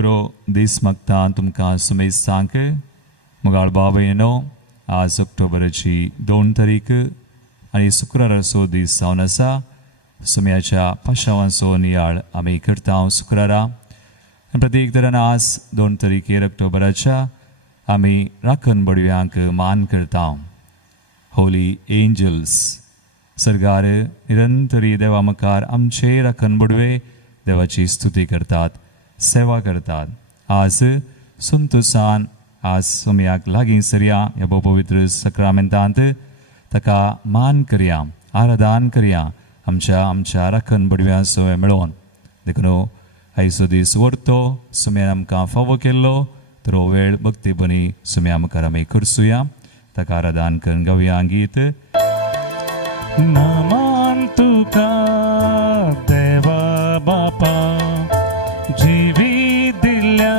बरो दीस मागता तुमकां सुमेज सांग मुगाळ बाबयनो आज ऑक्टोबराची 2 तारीख आनी शुक्राराचो दीस जावन आसा. सुम्याच्या 5वांचो नियाळ आमी करता शुक्रारा. प्रत्येक तरान आज 2 तारीखेर ऑक्टोबराच्या आमी राखण बडव्यांक मान करता. होली एंजल्स सर्गार निरंतरी देवा मुखार आमचे राखण बडवे देवाची स्तुती करतात, सेवा करतात. आज संतोषान आज सुम्याक लागीं सरया ह्या पवित्र सक्रामेंतांत ताका मान करया, आराधन करया आमच्या राखण बडव्याचो मेळोवन. देखून आयचो दीस व्हरतो सुम्यान आमकां फावो केल्लो तर हो वेळ भक्तीपणी सुम्या मुखार आमी करसुया. ताका आराधन करून गावया गीत. नमन तुका देवा बापा जिवी दिल्या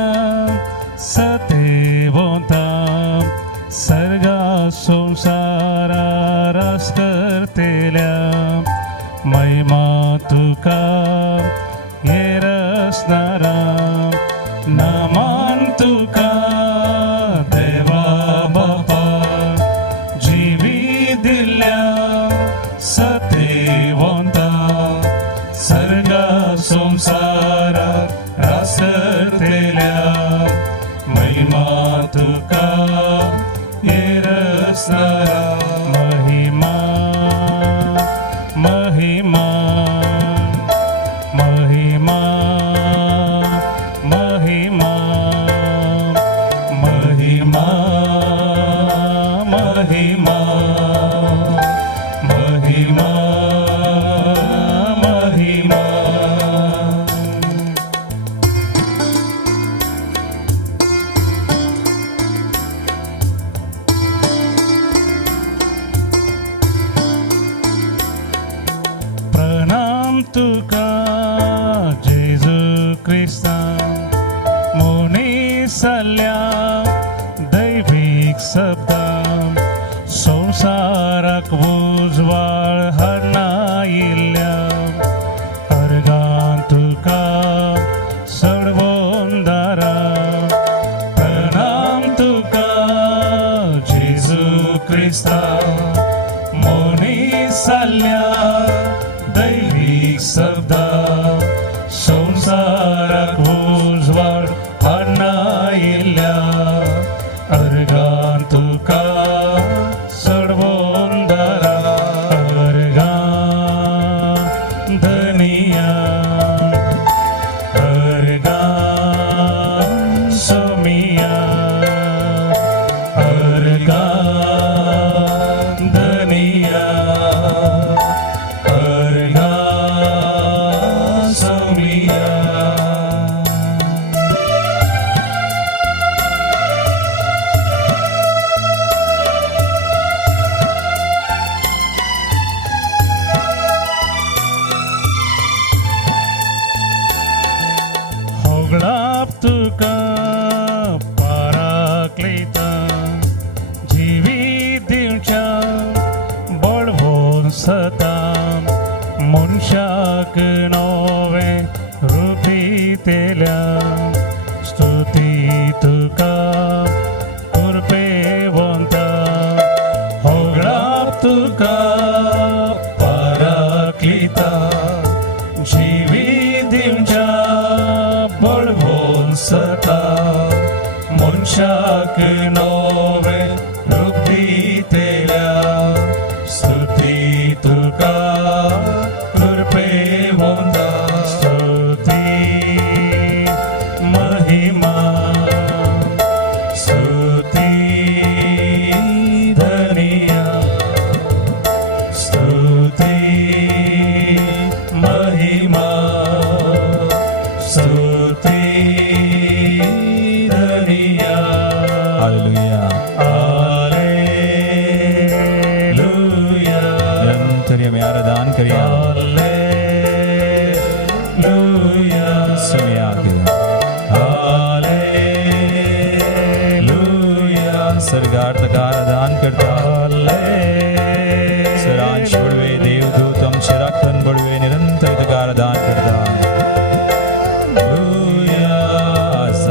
सतेवता सर्गा संसारा रास करतेल्या महिमा तुका येरसनारा. नमन तुका देवा बापा जिवी दिल्या सतेवंता सर्गा संसारा रास करतेल्या महिमा तुका येरसनारा. महिमा महिमा महिमा महिमा महिमा महिमा महिमा महिमा. प्रणाम तुका जेजू क्रिस्ता मुनीसल्या दैविक शब्दा संसाराक उजवाळ हाडना येयल्या अर्गां तुका सडवंदारा. प्रणाम तुका जेजू क्रिस्ता मुनीसल्या दैविक शब्दा संसाराक उजवाळ हाडना येयल्या अर्गां तुका सडवंदारा. अर्गां धनिया अर्गां सोमिया अर्गां धनिया अर्गां सोमिया. होगळाप तुका पाराक्लेता जिवी दिवच्या बळवोन सता मनशाक नवे रुपी तेल्या स्तुती तुका कुरपेवंता. होगळाप तुका पाराक्लेता जिवी दिवच्या बळवोन सता मनशाक नवे रुपी तेल्या स्तुती तुका कुरपेवंता. स्तुती महिमा स्तुती धनिया स्तुती महिमा स्तुती धनिया. Hallelujah hallelujah. निरंतर आमी आराधन करया हालेलुया. सुम्याक. हालेलुया. सर्गार ताका आराधन करता. सरांश बडवे देवदूत आमचे राखण बडवे निरंतर ताका आराधन करता. हालेलुया. आज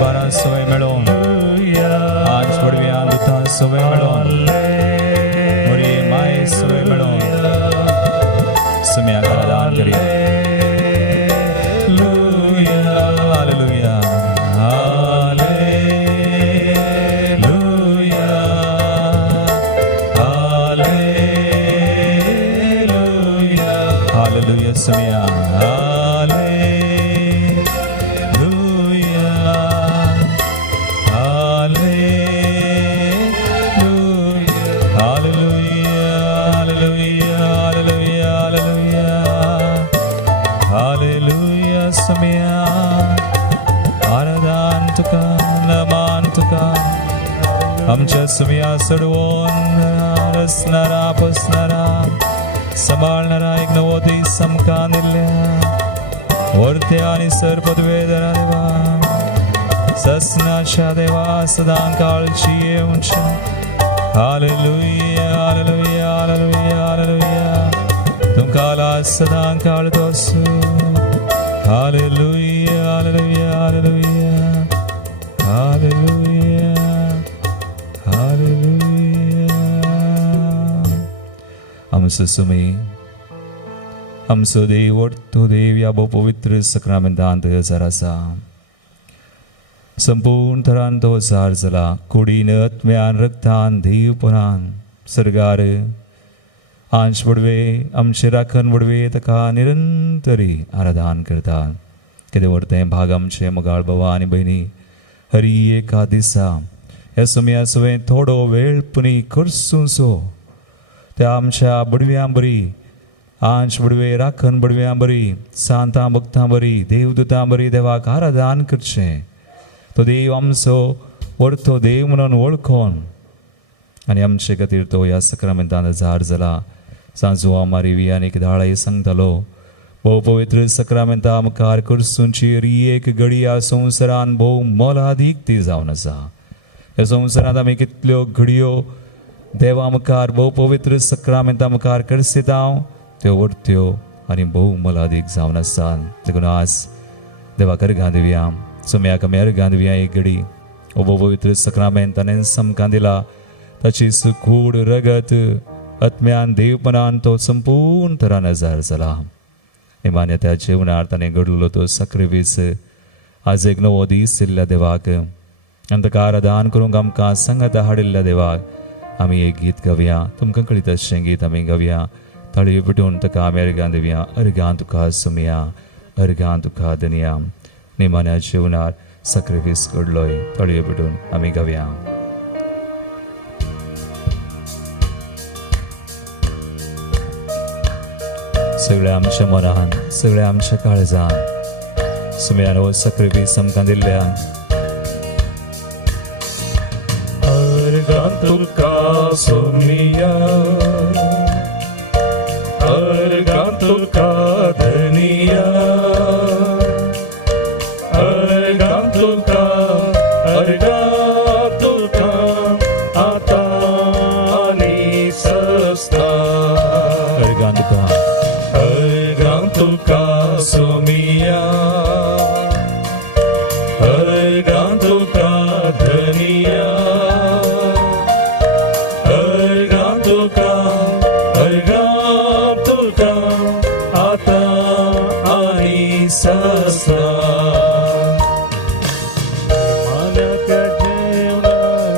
बारा सवय मेळोवन आज पडव्या दुता सवय मेळोवन मोरी माय सवय मेळोवन सुम्याक आराधन करूया. हालेलुया हालेलुया हालेलुया सुम्या आमच्या सुमिया सडवून रचणारा पसणारा सांभाळणारा एक नवोदी समका निल्या वर्ते आणि सर पदवे दरा देवा ससनाच्या देवा सदा काळची येऊनच्या हालेलुया हालेलुया हालेलुया हालेलुया तुमकाला सदा काळतो असू हालेलुया हालेलुया हालेलुया हालेलुया आमचं सुमी आमचं देव वरतो देव या बो पवित्र सक्रामेंतांत हजार आसा संपूर्ण थरान तो हजार जाला कुडीन आत्म्यान रक्तान देवपणान सरगार आंश बडवे आमचे राखण बडवे ताका निरंतरी आराधन करता. कितें व्हरतें भाग आमचे मोगाळ भावा आनी भयणी हरी एका दिसा ह्या सुमया सुवें थोडो वेळ पुनी करसूं सो त्या आमच्या बडव्यां बरी आंश बडवे राखण बडव्यां बरी सांतां भक्तां बरी देवदूतां बरी देवाक आराधन करचें. तो देव आमचो व्हरतो देव म्हणून वळखोन आनी आमचे खातीर तो ह्या सक्रामेंतान हजार जाला. सांजो आमारी वियानीक धाळे सांगतालो भोव पवित्र सक्रामेंता मुखार करसूंची हरी एक घडी ह्या संवसारान भोव मोलादीक ती जावन आसा. ह्या संवसारांत आमी कितल्यो घडयो देवा मुखार भोव पवित्र सक्रामेंता मुखार करसिता त्यो वर्त्यो आनी भोव मोलादीक जावन आसा. देखून आज देवाक अर्घां दिवया सुम्याक आमी अर्घां दिवया एक घडी ओ भोव पवित्र सक्रामेंत ताणें समकां दिला ताची सुकूड रगत आत्म्यान देवपणान तो संपूर्ण तरान हजार जाला. निमान्य त्या जेवणार ताणें घडलो तो सक्रिवीस आज एक नवो दीस दिल्ल्या देवाक आनी ताका आराधन करूंक आमकां संगत हाडिल्ल्या देवाक आमी एक गीत गावया. तुमकां कळीत अशें गीत आमी गावया ताळयो पेटोवन ताका आमी अर्घां दिवया. अर्घां तुका सुमया अर्घां तुका धनिया निमान्या जेवणार सक्रिवीस घडलोय ताळयो पेटोवन आमी गावया. सगळ्या आमच्या मनान सगळ्या आमच्या काळजान सुमयान हो सक्रिवीस आमकां दिल्ल्या तुका सोमिया अर्घां तुका धनिया अर्घां तुका आता आनी सस्ता अर्घां तुका सोमिया अर्घां तुका धनिया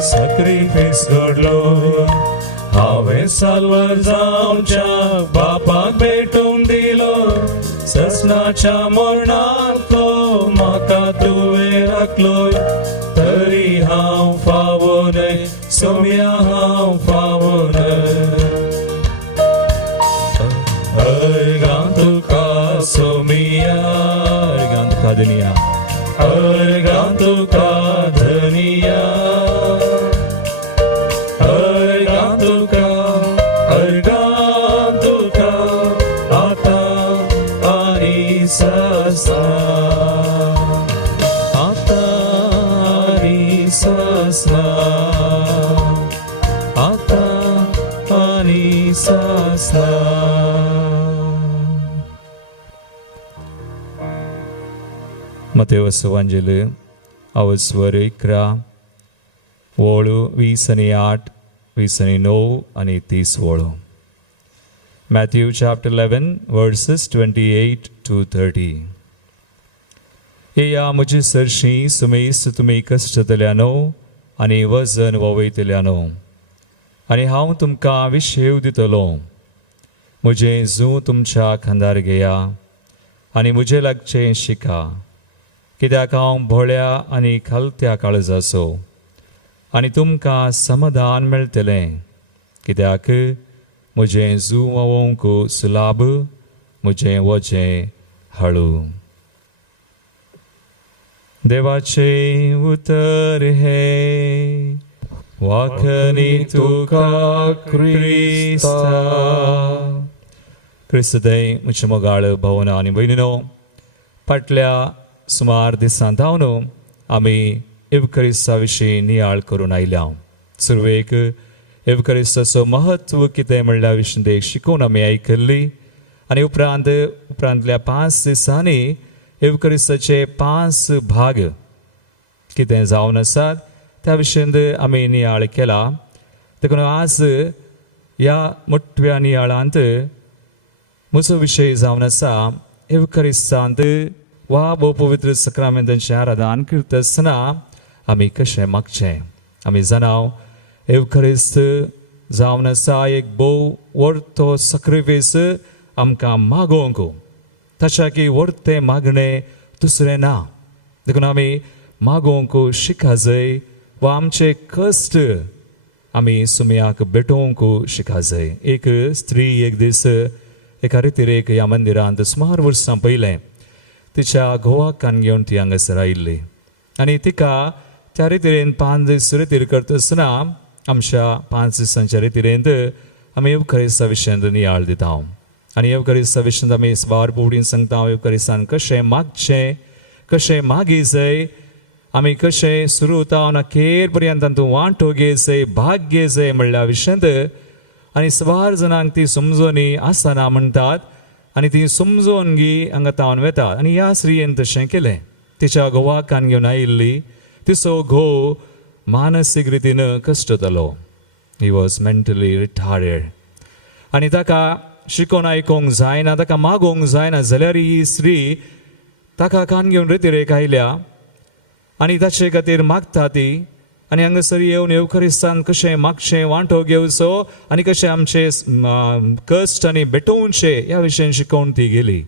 Sacrifice घडलो हांवें साल्वार जावच्या बापाक भेटून दिलो ससनाच्या मरणाक तो म्हाका तुवें राखलो तरी हांव फावो न्हय सोम्या हांव फावो न्हय अर्घां तुका सोमिया अर्घां तुका धनिया अर्घां तुका धनिया मत्तेव सुवांजेल हांव स्वर 11 वळू 20 आनी 8 20 आनी 9 आनी 30 वळू. Matthew chapter 11 verses 28 to 30. या म्हजी सरशी सुमेस तुमी कश्टतल्यानो आनी वजन वोवयतल्यानो आनी हांव तुमकां विशेव दितलो. म्हजें जूं तुमच्या खांदार घेया आनी म्हजे लागचें शिका, कित्याक हांव भोळ्या आनी खालत्या काळजाचो आनी तुमकां समाधान मेळटलें. कित्याक म्हजें जूं वोवंक सुलाभ, म्हजें वजें हळू. देवाचें उतर हे वाखणी तुका क्रिस्ता. क्रिस्तदय म्हजे मोगाळ भावना आनी भयणीनो, फाटल्या सुमार दिसांत न्हू आमी एवकरिस्ता विशीं नियाळ करून आयल्या. सुरवेक एवकरिस्ताचो महत्व कितें म्हणल्या विशीं शिकून आमी आयकल्ली आनी उपरांतल्या 5 दिसांनी एवकरिस्ताचे 5 भाग कितें जावन आसात त्या विशीं आमी नियाळ केला. देखून आज ह्या मोठ्या नियाळांत म्हजो विशय जावन आसा एवकरिस्तांत वा भोव पवित्र सक्रामेंतांचें आराधन करता आसतना आमी कशें मागचें. आमी जाणाव एवकरिस्त जावन आसा एक भोव व्हडतो सक्रिफीस आमकां मागोवंक. ताच्या की व्हडतें मागणें दुसरें ना. देखून आमी मागोवंक शिका जाय वा आमचे कश्ट आमी सुमयाक भेटोवंक शिका जाय. एक स्त्री एक दीस एका रितीरेक ह्या मंदिरांत सुमार वर्सां पयलें तिच्या घोवाकान घेवन ती हांगासर आयिल्ली आनी तिका त्या रितीरेन 5 दीस रितीर करता आसतना आमच्या 5 दिसांच्या रितीरेंत आमी एवकरिस्ता विशयांत नियाळ दिता आनी एवकरिस्ता विशयांत आमी स्वार पुवडीन सांगता एवकरिस्तान कशें मागचें, कशें मागी जाय, आमी कशें सुरू जावन अखेर पर्यंत तूं वांटो घे जाय, भाग घे जाय म्हणल्या विशयांत आनी स्वार जाणांक ती समजोनी आसना म्हणटात आनी ती समजोन घी हांगा तावन वेतात. आनी ह्या स्त्रियेन तशें केलें. तिच्या घोवाकान घेवन आयिल्ली. तिचो घोव मानसीक रितीन कश्ट जालो. ही वॉज मेंटली रिटार्डेड आनी ताका शिकोवन आयकोंक जायना, ताका मागोवंक जायना. जाल्यार ही स्त्री ताका कान घेवन रितीरेक आयल्या आनी ताचे खातीर मागता ती आनी हांगासर येवन एवकरिस्तान कशें मागचें, वांटो घेवचो आनी कशें आमचे कश्ट आनी भेटोवचे ह्या विशयान शिकोवन ती गेली.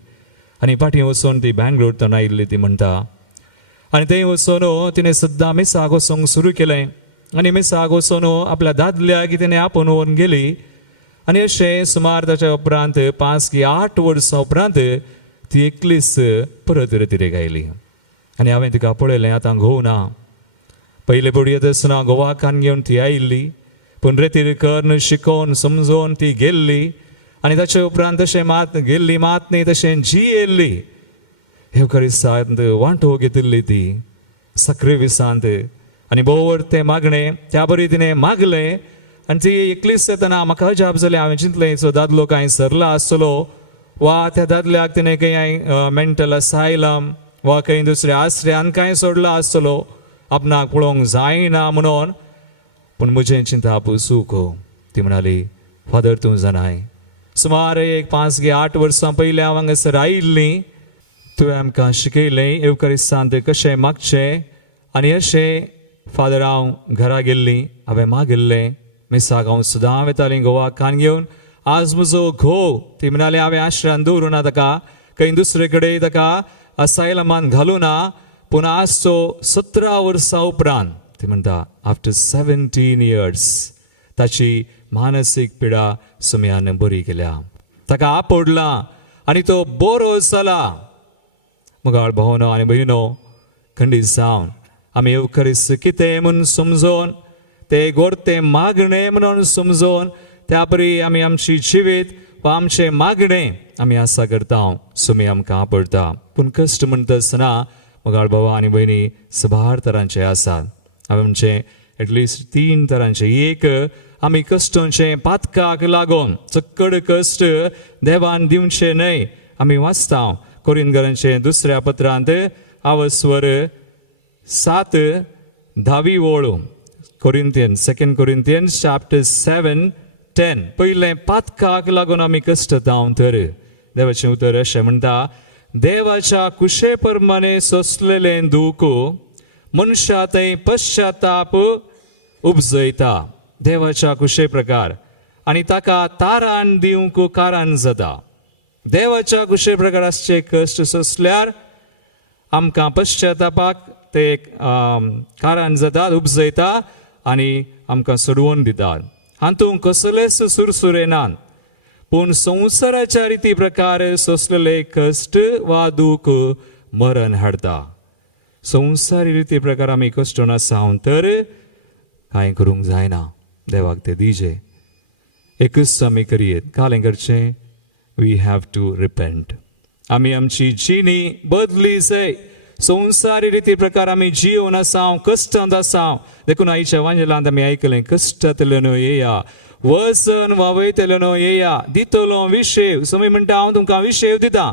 आनी फाटीं वचून ती बेंगलोर आयिल्ली ती म्हणटा. आनी थंय वचून तिणें सद्दां मिसाक वचोंक सुरू केलें आनी मिसाक वचून आपल्या दादल्याक तिणें आपोवन व्हरून गेली. आनी अशें सुमार ताच्या उपरांत 5 की 8 वर्सां उपरांत ती एकलीच परत रितीरेक आयली. आनी हांवें तिका पळयलें, आतां घोव ना. पयले पडी येता आसतना घोवाकान घेवन ती आयिल्ली, पूण रितीर करन शिकोवन समजोवन ती गेल्ली आनी ताचे उपरांत तशें मात गेल्ली मात न्ही तशें जी येयल्ली. एवकरिस्तांत वांटो घेतिल्ली ती सक्रिफिसांत आनी भोव तें मागणें त्या बरी तिणें मागलें आनी ती एकलीच येतना म्हाका अजाप जालें. हांवें चिंतलें जो दादलो कांय सरला आसतलो वा त्या दादल्याक तिणें खंय मेंटल असायलम वा खंय दुसऱ्या आश्रयान कांय सोडला आसतलो, आपणाक पळोवंक जायना म्हणून. पूण म्हजें चिंता सुख. ती म्हणाली, फादर तूं जाणाय सुमार एक 5 की 8 वर्सां पयलीं हांव हांगासर आयिल्लीं. तुवें आमकां शिकयलें एवकरिस्तांत कशें मागचें आनी अशें फादर हांव घरा गेल्लीं, हांवें मागिल्लें. मिसाक हांव सदां वेतालीं घोवाक कान घेवन. आज म्हजो घोव ती म्हणाली हांवें आश्रयान दवरुना ताका, खंय दुसरे कडेन ताका असायलमान घालूं ना. पूण आज तो 17 वर्सां उपरांत ती म्हणटा आफ्टर 17 years ताची मानसीक पिडा सुमयान बरी केल्या, ताका आपडला आनी तो बरो जाला. मुगाळ भावनो आनी भयणो, खंडीत जावन आमी एवकरिस्त कितें म्हूण समजोन, तें गोडतें मागणें म्हणून समजोन त्या परी आमी आमची जिवीत वा आमचें मागणें आमी आसा करता. सुमी आमकां आपडटा. पूण कश्ट म्हणटा आसतना मुगाळ भावा आनी भयणी सबार तरांचे आसात. हांवें म्हणचें एटलिस्ट 3 तरांचे. एक, आमी कश्टांचे पातकाक लागून चक्कड कश्ट देवान दिवचे न्हय. आमी वाचता कोरिंथीयांचे 2 पत्रांत हांव स्वर 7 10 ओळू कोरिंथियन्स 2 कोरिंथियन्स चॅप्टर 7 10 पहिले पातकाक लागून आमी कश्ट जावन तर देवाचें उतर अशें म्हणटा देवाच्या कुशे प्रमाणे सोंसलेले दूख मनशा थंय पश्चाताप उपजयता देवाच्या कुशे प्रकार आनी ताका तारण दिवंक कारण जाता देवाच्या कुशे प्रकाराचे कश्ट सोंसल्यार आमकां पश्चातापाक ते कारण जातात उपजयता आनी आमकां सोडवून दितात हातूंत कसलेच सुरसुरे नात पूण संवसाराच्या रिती प्रकार सोंसलेले कश्ट वा दूख मरण हाडता संवसारी रिती प्रकार आमी कश्ट नासावन तर कांय करूंक जायना देवाक ते दिजे एकच आमी करियेत कालें करचें वी हॅव टू रिपेंट आमी आमची जिणी बदली जाय संवसारी रिती प्रकार आमी जिवन आसाव कश्टांत आसाव देखून आयच्या वांजेलांत आमी आयकलें कश्टांतल्यान येया वचन वावयतल्यान येया दितलो विशेव समी म्हणटा हांव तुमकां विशेव दिता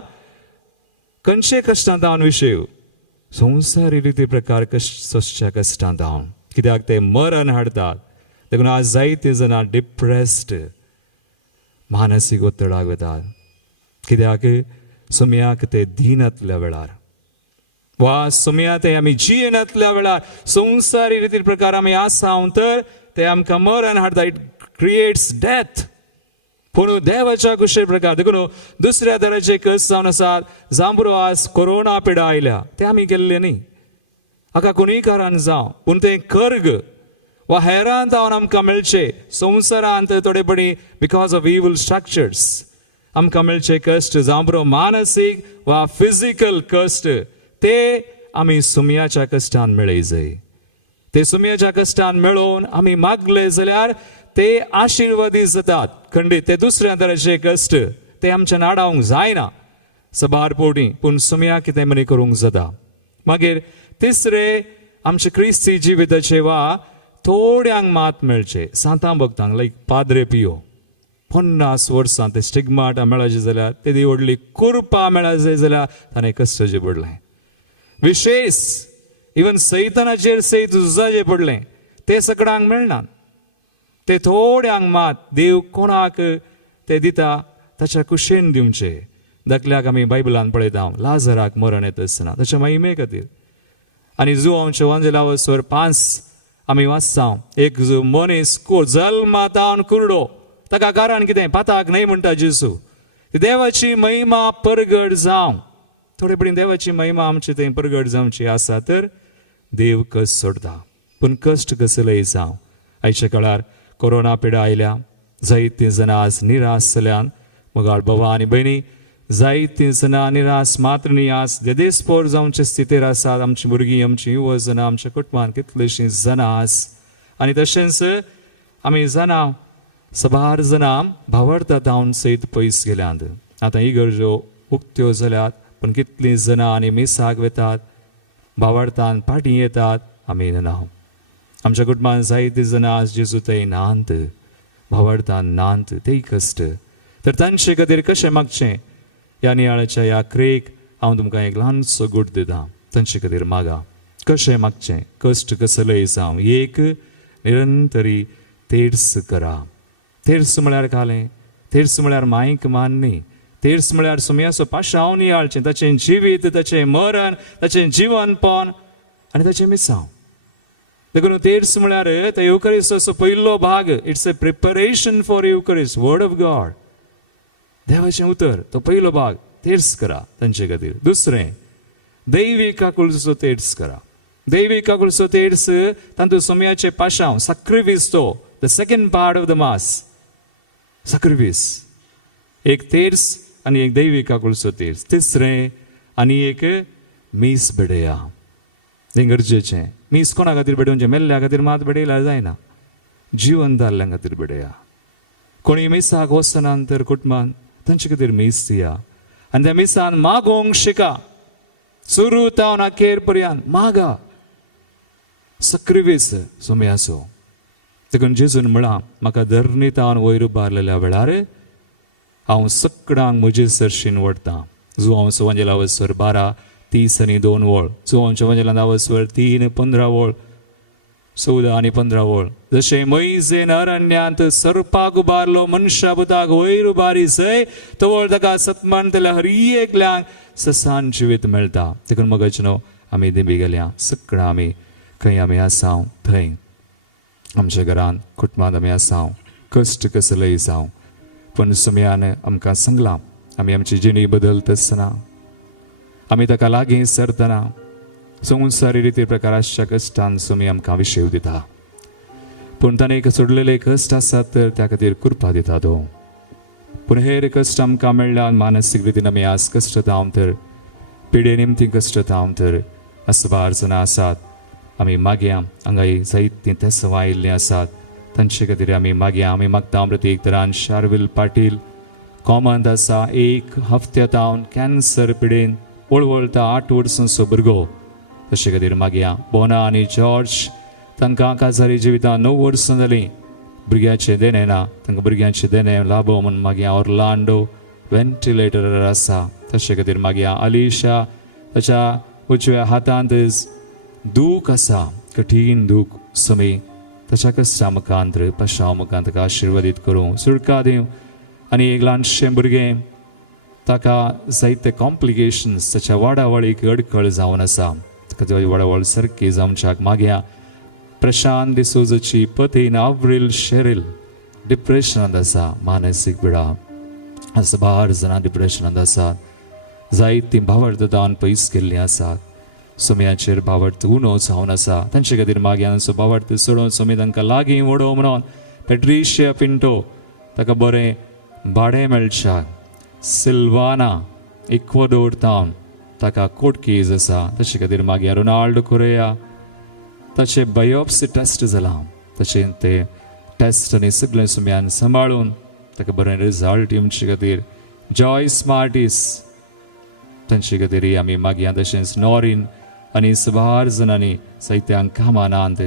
खंयचे कश्टांत हांव विशेव संवसारी रिती प्रकार सोंसच्या कश्टांत हांव कित्याक ते मरण हाडतात देखून आज जायते जाणां डिप्रेस्ड मानसीक ओत्तडाक वतात कित्याक सुमयाक ते दिनातल्या वेळार वा सुमया ते आमी जियेनातल्या वेळार संवसारी रिती प्रकार आमी आसाव तर ते आमकां मरण हाडटा इट क्रिएट्स डेथ पूण देवाच्या कुशे प्रकार देखून दुसऱ्या तरेचे कस जावन आसात जांबरो आज कोरोना पिडा आयल्या ते आमी केल्ले न्ही हाका कोणूय कारण जावं पूण ते कर्ग वा हेरांत जावन आमकां मेळचे संवसारांत थोडेपणी बिकॉज ऑफ इवल स्ट्रक्चर्स आमकां मेळचे कश्ट जावं बरो मानसीक वा फिजिकल कश्ट ते आमी सुमयाच्या कश्टान मेळय जाय ते सुमयाच्या कश्टान मेळोवन आमी मागले जाल्यार ते आशिर्वादी जातात खंडीत ते दुसऱ्या तरेचे कश्ट ते आमच्या नाडावंक जायना सबार पोटी पूण सुमया कितें मनी करूंक जाता मागीर तिसरे आमचे क्रिस्ती जिविताचे वा थोड्यांक मात मेळचे सांतां भक्तांक लायक पाद्रे पियो 50 वर्सां ते स्टिग्माटा मेळचे जाल्यार तेदी व्हडली कुरपा मेळा जाय जाल्यार ताणें कश्टाचें पडलें विशेष इवन सैतानाचेर सैत झुजाचें पडलें ते सगळ्यांक मेळना ते थोड्यांक मात देव कोणाक ते दिता ताच्या कुशेन दिवचे दाखल्याक आमी बायबलान पळयता लाजराक मरण येता आसतना ताच्या महिमे खातीर आनी जुवांच्या वांजेलावसर 5 आमी वाचता एक जो मनीस जल्मातावन कुरडो ताका कारण कितें पाताक न्हय म्हणटा जेजू देवाची महिमा परगट जावं थोडेपणी देवाची महिमा आमची थंय परगट जावची आसा तर देव कस सोडता पूण कश्ट कसलेय जावं आयच्या काळार कोरोना पिडा आयल्या जायतीं जाणां आज निराश जाल्यान मुगाळ भावा आनी भयणी जायतीं जाणां निराश मात्र न्ही आज देदेस्पोर जावचे स्थितीर आसात आमची भुरगीं आमची युवा जाणां आमच्या कुटुंबान कितलींशीं जाणां आज आनी तशेंच आमी जाणां सबार जाणां भावार्थां जावन सयत पयस गेल्यात आतां इगर्जो उक्त्यो जाल्यात पूण कितलीं जाणां आनी मिसाक वेतात भावार्थान फाटीं येतात आमी नांव आमच्या कुटुंबान जायतीं जाणां आज जेजू थंय नांत भावार्थान नांत तेय कश्ट तर तांचे खातीर कशें मागचें ह्या नियाळाच्या ह्या क्रेक हांव तुमकां एक ल्हानसो गूट दितां तांचे खातीर मागा कशें मागचें कश्ट कसलेय जावं एक निरंतरी तेर्स करा तेर्स म्हळ्यार कालें तेर्स म्हळ्यार मायक मान्नी तेर्स म्हळ्यार सुमयाचो पाशांव नियाळचें ताचें जिवीत ताचें मरण ताचें जिवनपण आनी ताचें मिसांव देखून तेर्स म्हळ्यार तो युकरिस्ताचो पयलो भाग it's a preparation for Eucharist word of God देवाचें उतर तो पयलो भाग तेर्स करा तांचे खातीर दुसरें दैवीक आकुलचो तेर्स करा दैवीक आकुलचो तेर्स तातूंत सुमयाचें पाशांव सॅक्रिफीस तो the second part of the mass sacrifice एक तेर्स आनी एक दैवीक आकुलचो तेर्स तिसरें आनी एक मीस बेडया तें गरजेचें मीस कोणा खातीर बेडोवचें मेल्ल्या खातीर मात बेडयल्यार जायना जिवन जाल्ल्या खातीर बेडया कोणी मिसाक वचना तर कुटुंबान तांचे खातीर मीस दिया आनी त्या मिसान मागोवंक शिका सुरू जावन अखेर पर्यंत मागा सॅक्रिफीस सुमयाचो देखून जेजून म्हळां म्हाका धरणीतावन वयर उबारलेल्या वेळार हांव सगळ्यांक म्हजे सरशीन वडटां जुवांचो वांजेलावसर 12 30 आणि 2 वळ. चोवनच्या वंजेला 3 15 वळ 14 आणि 15 वळ. जशे मैजेन अरण्यात सर्पाक उबारलो मनशा बुताक वयर उबारीसय तवळ ताका सतमानतल्या हर एकल्यांक ससान जिवीत मेळटा. देखून मगचनो आमी देंबी गेल्या सगळां आमी खंय आमी आसाव थंय आमच्या घरांत कुटुंबांत आमी आसाव कश्ट कसलेय जावं पण सुमयान आमकां सांगलां आमी आमची जिणी बदलत आसतना आमी ताका लागीं सरतना संवसारी रिती प्रकाराच्या कश्टान सुमी आमकां विशेव दिता. पूण ताणें एक सोडलेले कश्ट आसात तर त्या खातीर कृपा दिता तो. पूण हेर कश्ट आमकां मेळ्ळ्यान मानसीक रितीन आमी आज कश्ट जावं तर पिडे निमती कश्ट जावं तर असबार जाणां आसात आमी मागया हांगाय जायतीं तेंसवां आयिल्लीं आसात तांचे खातीर आमी मागया. आमी मागता प्रत्येक तरान शार्विल पाटील कॉमंत आसा 1 हफ्त्यांतावन कॅन्सर पिडेन वळवळटा 8 वर्सांचो भुरगो तशे खातीर मागया. बोना आनी जॉर्ज तांकां काजारी जिवितां 9 वर्सां जालीं भुरग्याचें देणें ना तांकां भुरग्याचें देणें लाबो म्हूण मागया. ऑर्लांडो वेंटिलेटरार आसा तशे खातीर मागया. अलिशा ताच्या उजव्या हातांत दूख आसा कठीण दूख समी ताच्या कश्टा मुखांतर पशाव मुखांत ताका आशिर्वादीत करूं सुडका दिवं. आनी एक ल्हानशें भुरगें ताका जायते कॉम्प्लिकेशन्स ताच्या वाडावळीक अडखळ जावन आसा ताका वाडावळ सारकी जावच्याक मागया. प्रशांत डिसोजाची पत्नी अव्रिल शेरिल डिप्रेशनांत आसा मानसीक पिडा असबार जाणां डिप्रेशनांत आसात. जायतीं भावार्थतान पयस केल्लीं आसात. सुमयाचेर भावार्थ उणो जावन आसा तांचे खातीर मागया. भावार्थ सोडून सुमी तांकां लागीं वडो म्हणून पेट्रिशिया पिंटो ताका बरें भाडें मेळच्याक. सिल्वाना इक्वडोर तावन ताका कोर्ट केस आसा ताचे खातीर मागया. रोनाल्डो कोरेया ताचे बायोप्सी टेस्ट जालां ताचें तें टेस्ट आनी सगळें सुमयान सांबाळून ताका बरें रिजल्ट येवचे खातीर. जॉयस मार्टीस तांचे खातीर आमी मागया. तशेंच नॉरीन आनी सबार जाणांनी जायत्यांक कामानांत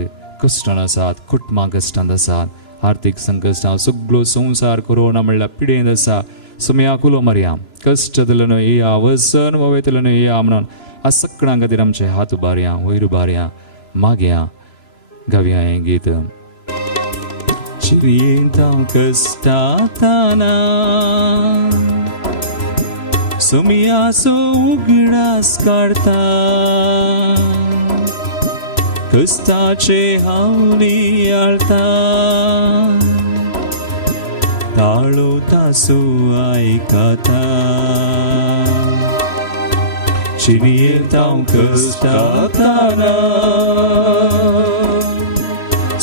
कश्टान आसात कुटुंबां कश्टांत आसात आर्थीक संकश्टां सगळो संवसार कोरोना म्हणल्यार पिडेंत आसा. सुमयाक उलो मारया कश्ट दिलो न्हय या वसन वयतलो न्हय या म्हणून आ सगळ्यां खातीर आमचे हात उबारया वयर उबारया मागया. गावया हें गीत. जियेंत हांव कश्टांताना सुमयाचो उगडास काडटा कश्टाचे हांव नियाळटा ताळो तासो आयकता. जियेंत हांव कश्टांताना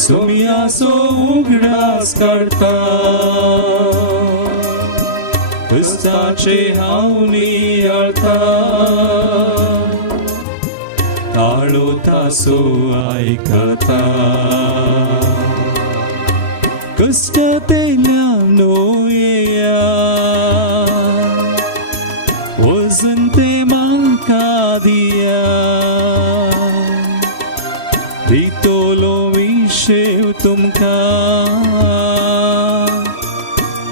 सुमयाचो उगडास काडटा कश्टाचे हांव नियाळटा ताळो तासो आयकता. कश्ट तेल्यान येया वजन ते म्हाका दिया दितलो विशेव तुमकां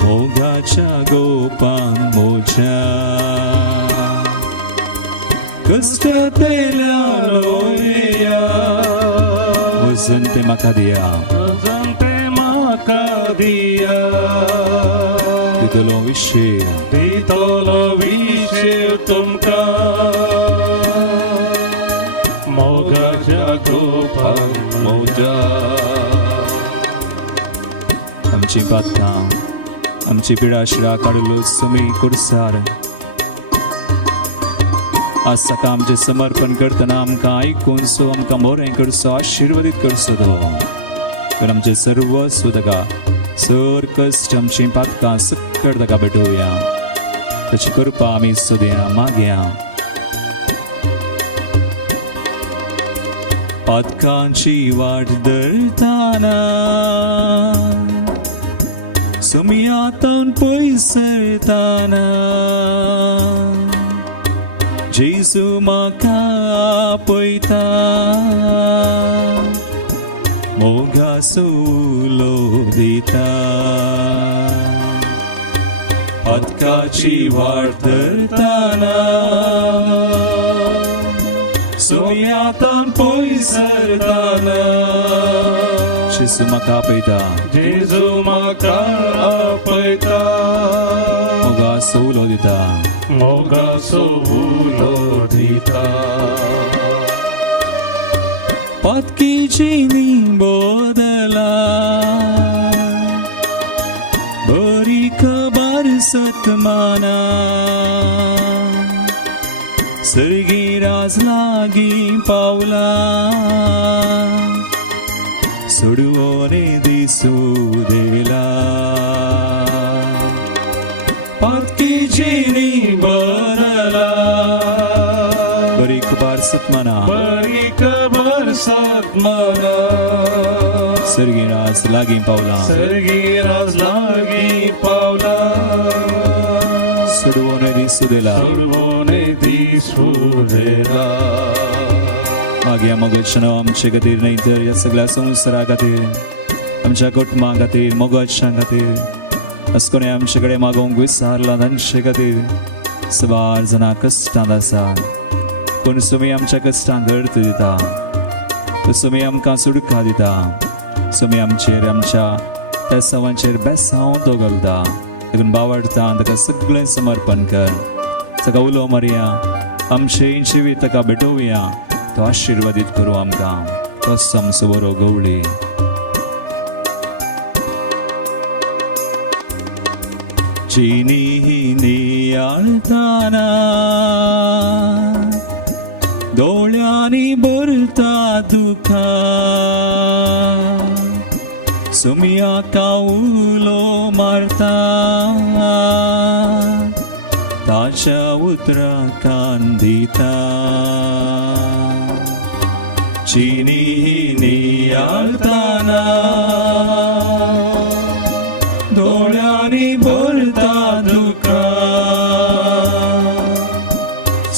मोगाच्या गोपान मोज्या. कश्ट तेल्यान येया वजन ते म्हाका दिया वजन ते म्हाका दिया दितलो विशेव तुमकां मोगाच्या गोपान मोज्या. आमची बातकां आमची पिडाशिरा काडलो सुमी कुडसार आज सकाळ आमचे समर्पण करतना आमकां आयकून सो आमकां बरें करचो आशिर्वादीत करचो तो. तर आमचे सर्वस्व ताका सर कश्ट आमची पातकां सकट ताका भेटोवया ताची कृपा आमी सुद्या मागया. पातकांची वाट धरताना सुमयातावन पयसरताना जेजू म्हाका आपयता मोगाचो उलो दिता. पातकाची वाट धरताना सुम्यातान पयसरताना जेजू म्हाका आपयता जेजू म्हाका आपयता मोगा सोलो दिता मोगा सोलो दिता पत्कीची नी बोदला बरी खबर सतमाना सर्गी राज लागी पावला सोडवोने दिसू दिला पत्कीची नी बोदला बरी खबर सतमाना बरी खबर सतमाना सर्गी राज लागी पावला सर्गी राज लागी पावला सोडवोने दिसू दिला सोडवोने दिसू दिला मागे मोगोचनो आमचे खातीर न्ही तर ह्या सगळ्या संवसारा खातीर आमच्या कुटुंबा खातीर मोगोच्या खातीर अस कोणी आमचे कडेन मागोवंक विसरला तांचे खातीर सवार जाणां कश्टांत आसा पूण तुमी आमच्या कश्टांक अर्थ दिता तुमी आमकां सुडका दिता तुमी आमचेर आमच्या त्या सवांचेर बेसांव तो घालता देखून बावडटा ताका सगळें समर्पण कर ताका उलो मारया आमचे जिवीत ताका भेटोवया तो आशिर्वादीत करूं आमकां तोच आमचो बरो गवळी चिनी नियाळताना दोळ्यांनी भरता दुखा सुमियाका उलो मारता ताच्या उतराकान दिता चिनी नियाळताना दोळ्यांनी भरता दुखा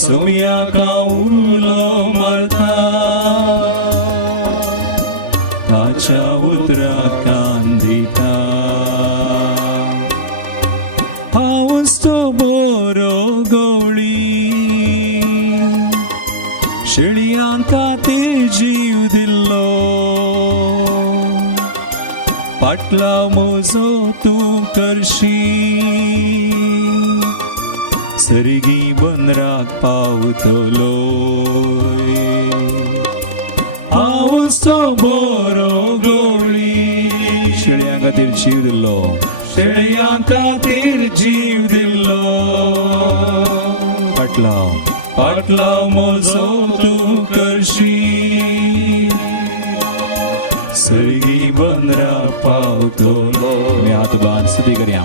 सुमियाका उलो मारता ताच्या उतराकान दिता हांवच तो बरो गवळी शेळयांक खातीर जीव दिल्लो फाटला म्हजो तूं करशी सर्गी बंदराक पावतलो हांवच तो बरो गवळी शेळयां खातीर जीव दिल्लो शेळयां खातीर जीव दिल्लो फाटला म्हजो तूं करशी सर्गी बंदराक पावतलो आमी हात बांद स्तुती करया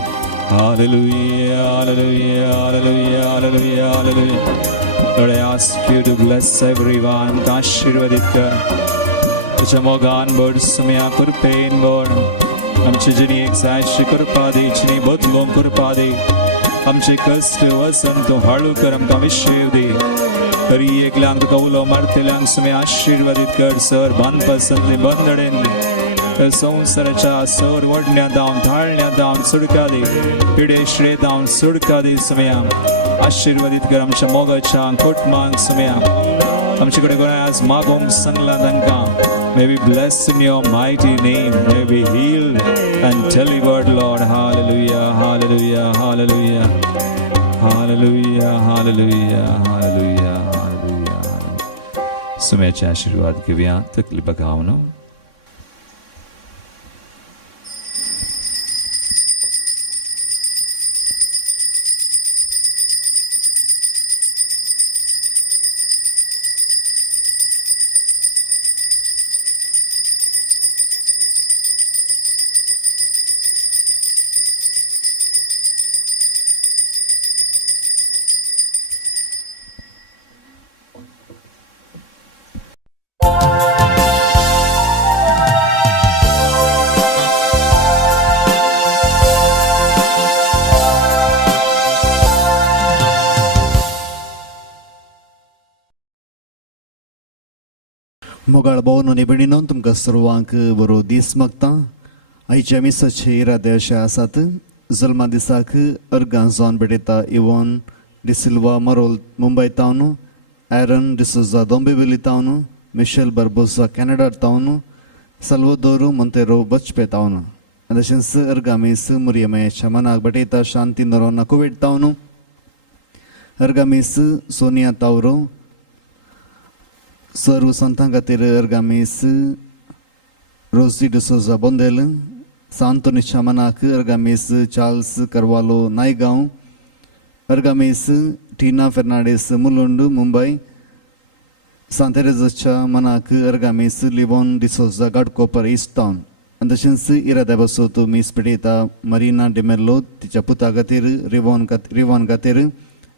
Hallelujah, hallelujah, hallelujah, hallelujah, hallelujah. Lord, I ask you to bless everyone. आशीर्वादित कर तुझ्या मोगान भर सुम्या कृपेन भर आमची जिणी एक जायशी कृपा दी जिणी बदलूंक कृपा दी आमचे कष्ट वसन तूं हळू कर आमकां विशेव दी तरी एकल्यांक तुका उलो मारतल्यांक सुम्या आशीर्वादित कर सर बांद पसंत बंदडेन संवसाराच्या सर वडण्या जावन थाळण्या जावन सुडका दी पिडे श्रे जावन सुडका दी सुम्या आशीर्वादित कर आमच्या मोगाच्या कुटुंबांक सुम्या आमचे कडेन कोणें आज मागोवंक सांगलां तांकां may be blessed in your mighty name may be healed and delivered Lord hallelujah hallelujah hallelujah hallelujah hallelujah hallelujah hallelujah सुम्याचे आशीर्वाद घेवया तकली बगावन मोगाळ भोवन निबडिनून तुमकां सर्वांक बरो दीस मागतां आयच्या मिसाचे इरादे अशे आसात जल्मा दिसाक अर्गां जावन भेटयता इवन डिसिल्वा मरोल मुंबय तावन Aaron D'Souza Dombivili Tauno, Michelle Barbosa Canada Tauno, Salvador Montero Bachpe Tauno. And the Shins Ergamis Muriame Chamana Bateta Shanti Norona Kuwait Tauno, Ergamis Sonia Tauro, Saru Santangatere Ergamis Rosie D'Souza Bondel, Santo Chamanak Ergamis Charles Carvalho Naigaon, Ergamis Tina Fernandez Mulundu Mumbai, Santa Teresa Manak Ergamis Livon D'Souza Gadkoper East Town. And the Shinsi Ira Debasoto Miss Pedeta Marina de Merlo Tichaputa Gatir Rivon Gatir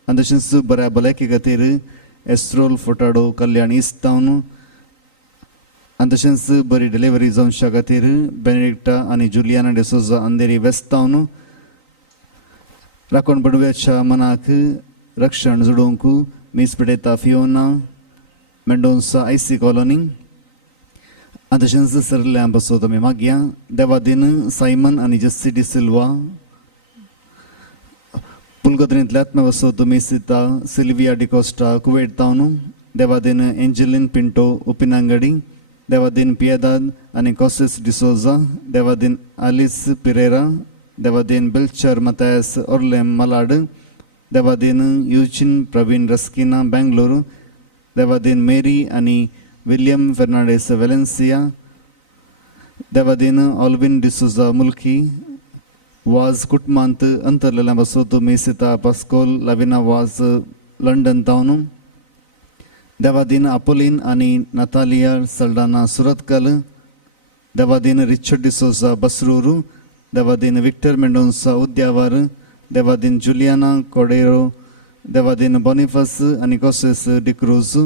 and the Shinsu Barabaleki Gatir Estrol Fotado Kalyan East Town and the Shinsu Bari Delivery Zone Shagatir Benedicta and Juliana D'Souza Anderi West Town Rakon Baduvecha Manak Rakshan Zudonku Miss Pedeta Fiona Mendonça IC Colony and the Shinsu Serle Ambasoda Magia Devadin Simon and Jesse De Silva Pulgadrin Latma Vasoto Misita Silvia Di Costa Kuwait Town Devadin Angeline Pinto Upinangadi Devadin Piedad and Cosses D'Souza Devadin Alice Pereira Devadin Belcher Matthias Orlem Malad Devadin Eugene Praveen Raskina Bangalore Devadin Mary Ani William Fernandez Valencia Devadin Alvin D'Souza Mulki was Kutmant Antarla Basoto Mesita Pascal Lavina was London Town Devadin Apolline Ani Natalia Saldana Suratkal Devadin Richard D'Souza Basruru Devadin Victor Mendonça Udyavar Devadin Juliana Cordero Devadin Boniface Anicoses De Cruz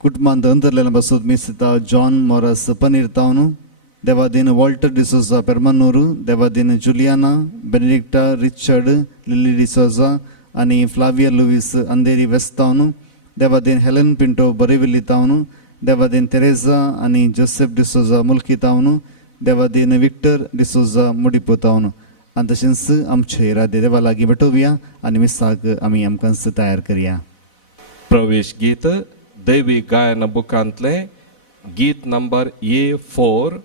Kutman Antarla Basot Mesita John Morris Panir Town Devadin Walter D'Souza Permanuru, Devadin Juliana, Benedicta Richard, Lily D'Souza, Ani Flavia Luis Anderi West Town, Devadin Helen Pinto Borivili Town, Devadin Teresa, Ani Joseph D'Souza Mulki Town, Devadin Victor D'Souza Mudipu Town. And the Shins Amchera Devalagi Batovia, and Misak Ami Amkans Tayar Korea. प्रवेश गीत दैवी गायन बुकांतले गीत number A4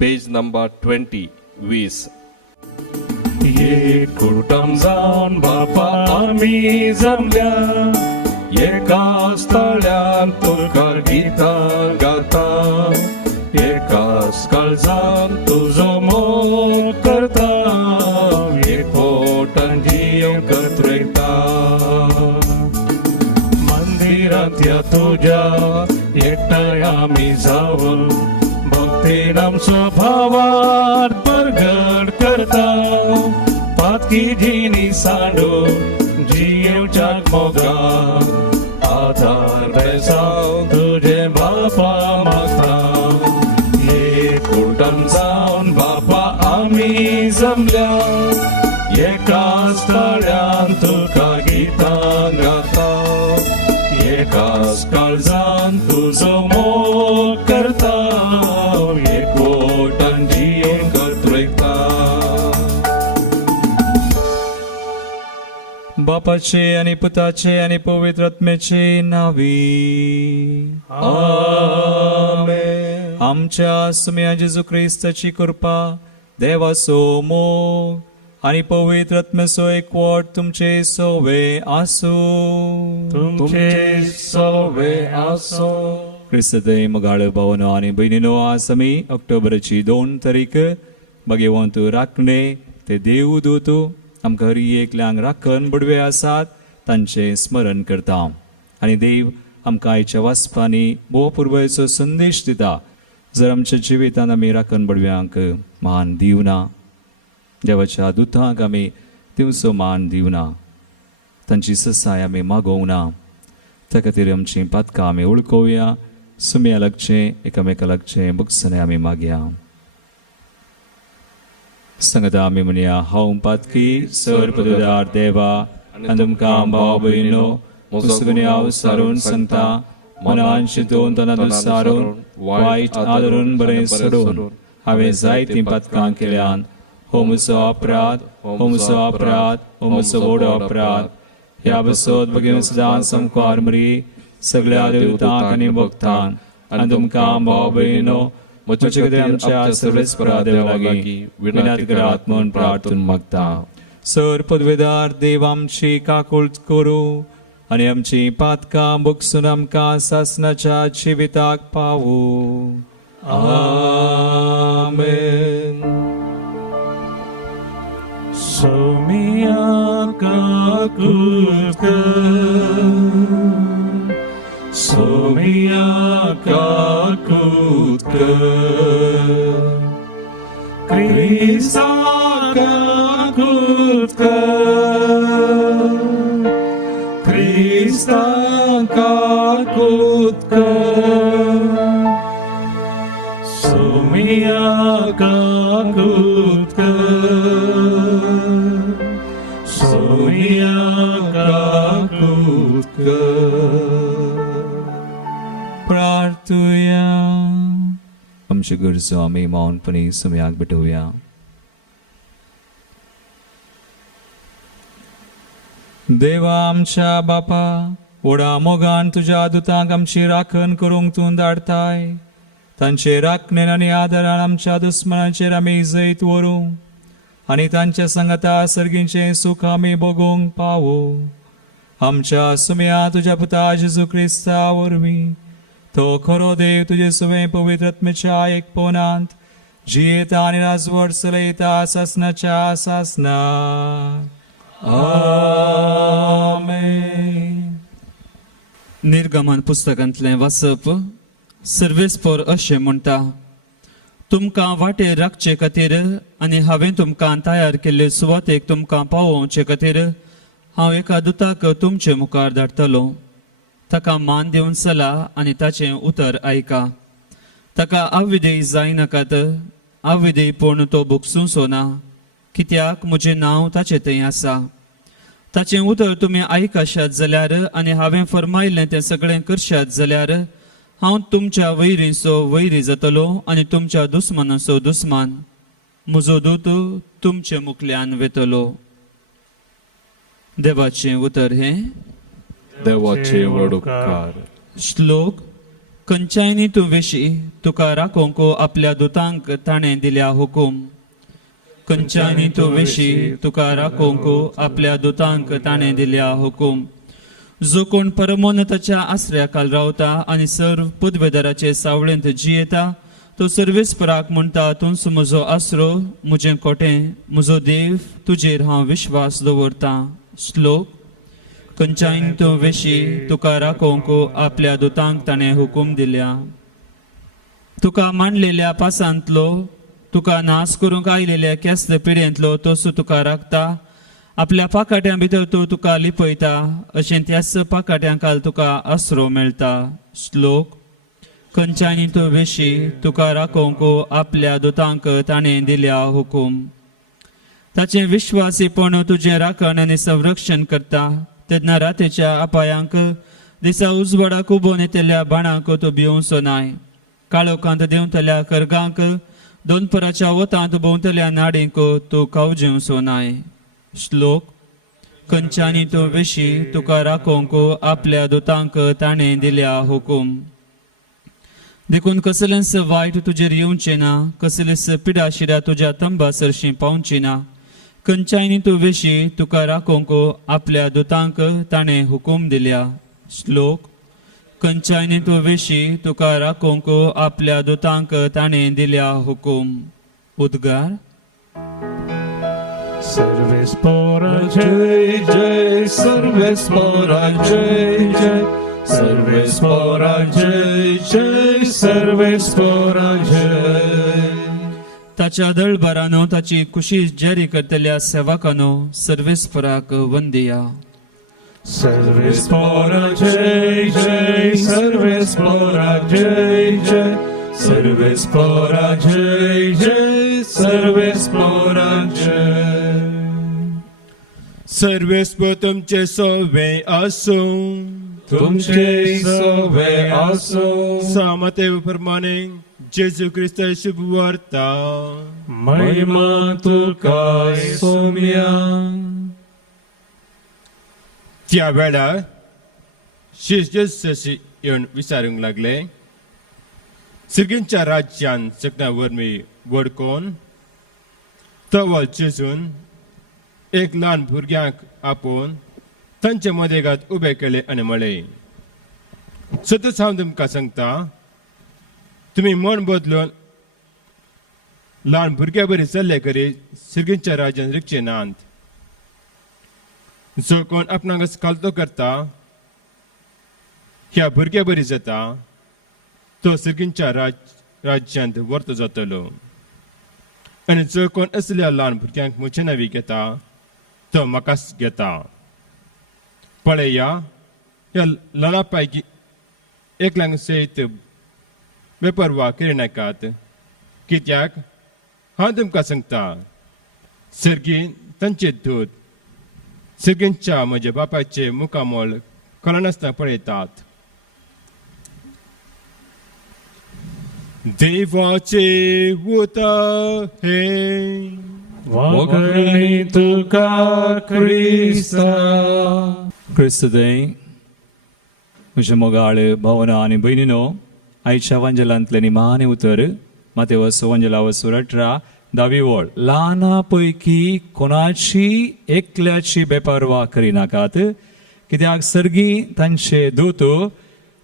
page number 20 ये कुटुंब जाऊन बापा आम्ही जमल्या एका स्थळ्यान तुका गीता गाता एकाच काळजान तुझो मोग करता एकवटान जीव एकता मंदिरांत या तुझ्या एकठांय आम्ही जाऊन भक्तीनाम स्वभावात प्रगट करता पातकी जिनी सांडू जीवच्या मोगा आधार बेसाव तुझे बापा मागता ये कुटुंब जाऊन बापा आम्ही जमल्या एका स्थळ्यान तुका गीता गाता एकाच काळजान तुझो मोग करता एकवटान जीवन करता बापाचे आणि पुताचे आणि पवित्र आत्म्याचे नावी आमेन. आमच्या सुम्या जेजू ख्रिस्ताची कृपा देवाचो मोग आणि पवित्र आत्म्याचो एकवट तुमचे सोवे आसो क्रिस्तदय मगाळ भावनो आणि बहिणीनो आज आमी ऑक्टोबरची 2 तारीख भगवंत राखणे ते देव दूत आमकां हर एकल्यांक राखण बडवे आसात तांचे स्मरण करता आणि देव आमकां आयच्या वाचपांनी भोव पुर्वयचो संदेश दिता. जर आमच्या जिवितांत आमी राखण बडव्यांक मान दिवना देवाच्या दुतांक आमी तिवचो मान दिवना तांची ससाय आमी मागोवना त्या खातीर आमची पातकां आमी उळकोवया सुम्या लागचें एकामेका लागचें मुखसने आमी मागया. संगता आमी म्हणया हांव पातकी सर पदवीदार देवा आनी तुमकां भाव भयणो मुसगुणी हांव सारून सांगता मनान चिंतून तनात सारून वायट आदरून बरें सोडून हांवें जायतीं पातकां केल्यान हो म्हजो अपराध हो म्हजो व्हड अपराध ह्या बसत बगेन सदां सामको आरमरी सगळ्या देवतांक आनी भक्तांक आनी तुमकां भाव भयणीनो म्हजे कितें आमच्या सर्वेस्परा देवा लागीं विनंती करात म्हूण प्रार्थून मागता. सर पदवेदार देव आमची काकूळ करूं आनी आमची पातकां भोगसून आमकां सासणाच्या जिविताक पावूं. आमेन. Somia kakulka, Somia kakulka, Krista kakulka, Krista kakulka, Somia kakulka. प्रार्थूया. आमची गरजो आमी मौनपणी सुमयाक भेटोवया. देवा आमच्या बापा, व्हडा मोगान तुज्या दुतांक आमची राखण करूंक तूं धाडताय. तांचे राखणेन आनी आदारान आमच्या दुस्मनांचेर आमी जैत व्हरूं आनी तांच्या संगता सर्गींचे सुख आमी भोगूंक पावूं. आमच्या सुमया तुज्या पुता जेजू क्रिस्ता वरवीं तो खरो देव तुजे सुवे पवित्र आत्म्याच्या एकपणांत जियेता आनी राजवट चलयता सासणाच्या सासना. आमेन. निर्गमन पुस्तकांतलें वाचप. सर्वेस्पर अशें म्हणटा, तुमकां वाटेर राखचे खातीर आनी हांवें तुमकां तयार केल्ले सुवातेक तुमकां पावोवचे खातीर हांव एका दुताक तुमचे मुखार धाडटलो. ताका मान दिवन चला आनी ताचें उतर आयका. ताका अविधेय जायनाकात. अविधेयपण तो भोगसूंचो ना, कित्याक म्हजें नांव ताचे थंय आसा. ताचें उतर तुमी आयकाशात जाल्यार आनी हांवें फरमायल्लें तें सगळें करशात जाल्यार हांव तुमच्या वैरीचो वैरी जातलो आनी तुमच्या दुस्मानाचो दुस्मान. म्हजो दूत तुमचे मुखल्यान वेतलो. देवाचें उतर हे. देवाचे वडुकार. श्लोक. खंयच्याय तूं वेशी तुका राखोंक आपल्या दुतांक ताणें दिल्या हुकूम. खंयच्याय तूं वेशी तुका राखोंक आपल्या दुतांक ताणें दिल्या हुकूम. जो कोण परमोन्नताच्या आश्रयाखाल रावता आनी सर्व पदवेदाराचे सावळेंत जियेता तो सर्वेस्पराक म्हणटा, तूंच म्हजो आसरो, म्हजें कोटें, म्हजो देव, तुजेर हांव विश्वास दवरतां. श्लोक. खंयच्याय तूं वेशी तुका राखोंक आपल्या दुतांक ताणें हुकूम दिल्या. तुका मांडलेल्या पासांतलो, तुका नास करूंक आयलेल्या केस्त पिड्येंतलो तोच तुका राखता. आपल्या पाकाट्यां भितर तूं तुका लिपयता, अशें त्याच पाकाट्यांखाल तुका आसरो मेळटा. श्लोक. खंयच्याय तूं वेशी तुका राखोंक आपल्या दुतांक ताणें दिल्या हुकूम. ताचें विश्वासीपण तुजें राखण आनी संरक्षण करता. तेन्ना रातीच्या अपायांक, दिसा उजवाडाक उबोन येतल्या बाणांक तूं भिवूंचो नाय. काळोखांत देंवतल्या कर्गांक, दोनपराच्या वतांत भोंवतल्या नाडींक तूं कावजिवचो नाय. श्लोक. खंयच्याय तूं वेशी तुका राखोंक आपल्या दुतांक ताणें दिल्या हुकूम. देखून कसलेंच वायट तुजेर येवचें ना, कसलीच पिडा शिडा तुज्या तंबा सरशी पावची ना. खंयच्याय तूं वेशी तुका राखोंक आपल्या दुतांक ताणें हुकूम दिल्या. श्लोक. खंयच्याय तूं वेशी तुका राखोंक आपल्या दुतांक ताणें दिल्या हुकूम. उद्गार. सर्वेस्परा जय जय, सर्वेस्परा जय जय, सर्वेस्परा जय जय, सर्वेस्परा जय. ताच्या दळबारानो ताची खुशी जारी करतल्या सेवकानो सर्वेस्पराक वंदिया. सर्वेस्परा जय जय, सर्वेस्परा जय जय, सर्वेस्परा जय जय, सर्वेस्परा जय. सर्वेस्पर तुमचे सोवे आसूं, तुमचे सोवे आसूं. सामतेव प्रमाणे जेजू ख्रिस्त शुभ वार्ता. महिमा तुका सोम्या. त्या वेळार जेजूशी येऊन विचारूंक लागले, सर्गींच्या राज्यांत जगना वरमी व्हड कोण? तो हो जेजून एक ल्हान भुरग्यांक आपोवन तांचे मदेगांत उबे केले आनी म्हळें, सतत हांव तुमकां सांगता, तुमी मन बदलून ल्हान भुरग्या बरी चल्ले करी सर्गींच्या राज्यांत रिगचे नात. जो कोण आपणाक कालतो करता ह्या भुरग्या बरी जाता, तो सर्गींच्या राज्यांत वर्त जातलो. आनी जो कोण असल्या ल्हान भुरग्यांक म्हजे नांवी घेता, तो म्हाकाच घेता. पळया, ह्या ल्हाना पैकी एकल्यांक सयत बेपरवा करिनाकात, कित्याक हांव तुमकां सांगता, सर्गीन तांचे दूत सर्गींच्या म्हज्या बापाचे मुखामोल कळनासतना पळयतात. देवाचे उतर हे वगळणी तुका क्रिस्ता. क्रिस्तुदय म्हजे मोगाळ भावना आनी भयणीनो, आयच्या वंजलांतले निमाणे उतर मातेवस वंजलावस 18 वळ. ल्हाना पैकी कोणाची एकल्याची बेपरवा करिनाकात, कित्याक सर्गी तांचे दूत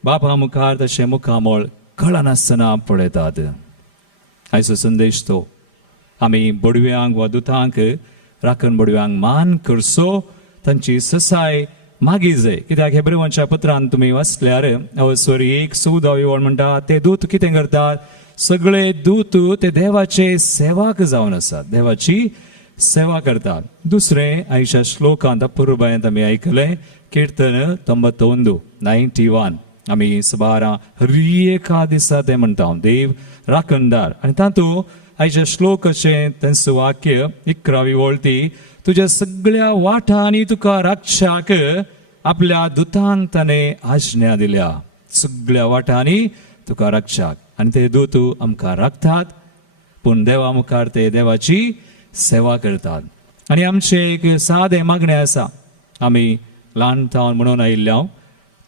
बापा मुखार तशे मुखामोळ कळनासतना पळयतात. आयचो संदेश तो, आमी बडव्यांक वा दुतांक राखण बडव्यांक मान करचो, तांची ससाय मागी जाय. कित्याक हेब्रेवांच्या पत्रांत तुमी वाचल्यार अवसर 1:14 म्हणटा, ते दूत कितें करतात? सगळे दूत ते देवाचे सेवाक जावन आसात, देवाची सेवा करतात. दुसरे आयच्या श्लोकांत अपूर्वायेंत आमी आयकले, कीर्तन 91 आमी सबारा हरिएका दिसा ते म्हणटा देव राखणदार. आनी तातूंत आयच्या श्लोकाचे तेंच वाक्य 11वी वळती, तुज्या सगळ्या वाटांनी तुका राखच्याक आपल्या दुतांक ताणें आज्ञा दिल्या. सगळ्या वाटांनी तुका राखच्याक. आनी ते दूत आमकां राखतात, पूण देवा मुखार ते देवाची सेवा करतात. आनी आमचे एक सादें मागणें आसा, आमी ल्हानतावन म्हणून आयिल्ल्या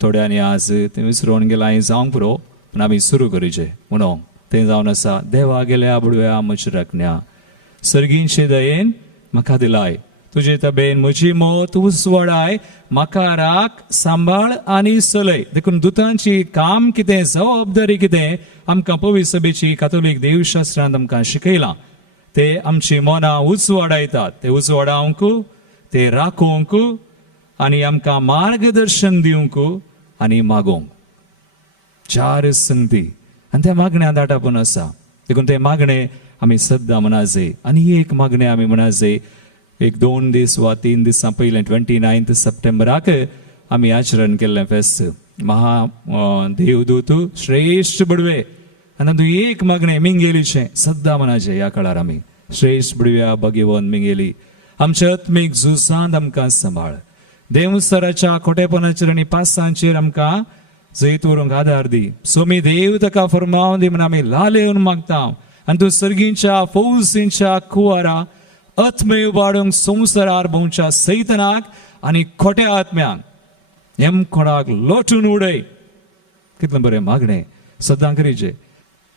थोड्यांनी आज तें विसरून गेलां हें जावंक पुरो, पूण आमी सुरू करूचें म्हणून तें जावन आसा. देवा गेल्या बुडव्या म्हज्या राखण्या, सर्गींचे दयेन म्हाका दिलाय, तुजे तबेन म्हजी मोत उसवडाय, म्हाका राख सांबाळ आनी चलय. देखून दुतांची काम कितें, जबाबदारी कितें, आमकां पवित्र सभेची कातोलीक देवशास्त्रांत आमकां शिकयलां. ते आमची मनां उजवाडायतात, ते उजवाडावंक, ते राखोवंक आनी आमकां मार्गदर्शन दिवंक आनी मागोवंक. 4 संगती आनी त्या मागण्या दाटापून आसा. देखून ते मागणे आमी सद्दां मनाजे. आनी एक मागणें आमी मनाजे, 1-2 दीस वा 3 दिसां पयलें 29 सप्टेंबराक आमी आचरण केल्लें फेस्त महा देवदूत श्रेश्ठ बडवे. आनी तातूंत एक मागणें मिंगेलीचें सद्दां मनाचें. ह्या काळार आमी श्रेश्ठ बडव्या भगवंत मिंगेली, आमच्या आत्मीक झुजांत आमकां सांबाळ, देवस्तराच्या खोटेपणाचेर आनी पासांचेर आमकां जैत व्हरूंक आदार दी. सोमी देव ताका फर्मावन दी म्हण आमी लालेवन मागता. आनी तूं सर्गींच्या फौजींच्या कुवारा आत्मे उबाडूंक संवसारार भोंवच्या सैतनाक आनी खोट्या आत्म्यांक हेम कोणाक लोटून उडय. कितलें बरें मागणें सद्दां करीचें.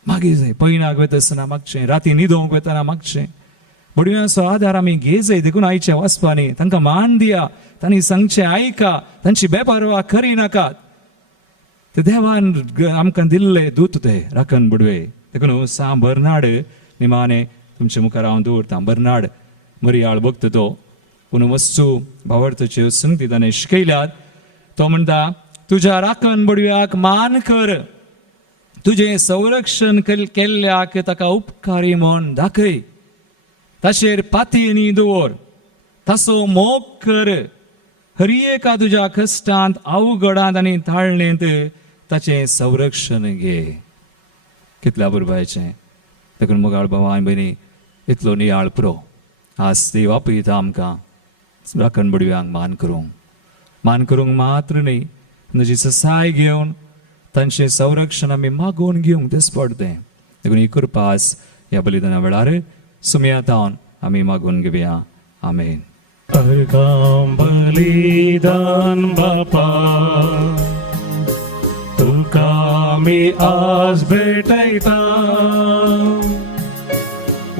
मागी जाय पयनाक वता आसतना मागचें, राती न्हिदोवंक वतना मागचें. बडव्यांचो आदार आमी घे जाय. देखून आयच्या वाचपांनी तांकां मान दिया, तांणी सांगचें आयका, तांची बेपरवा करिनाकात. ते देवान आमकां दिल्ले दूत ते राखण बडवे. देखून सा बर्नाड निमाणे तुमच्या मुखार हांव दवरता. बर्नाड मरियाळ भक्त तो, पूण वस्तू भावार्थाच्यो संगती ताणें शिकयल्यात. तो म्हणटा, तुज्या राखण बडव्याक मान कर, तुजें संरक्षण केल्ल्याक ताका उपकारी म्हूण दाखय, ताचेर पातयेनी दवर, ताचो मोग कर. हरिएका तुज्या कश्टांत, अवघडांत आनी ताळणेंत ताचें संरक्षण घे. कितल्या बरबायचें. देखून मोगाळ भावा आनी भयणी, इतलो नियाळ पुरो आज देव आपयता आमकां राखण बडव्यांक मान करूंक मात्र न्ही, ताची ससाय घेवन तांचें संरक्षण आमी मागोवन घेवंक दिसपड तें. देखून ही कृपा आज ह्या बलिदाना वेळार सुमयातावन आमी मागून घेवया. आमेन. अर्गां बलिदान बापा तुका मी आज भेटयता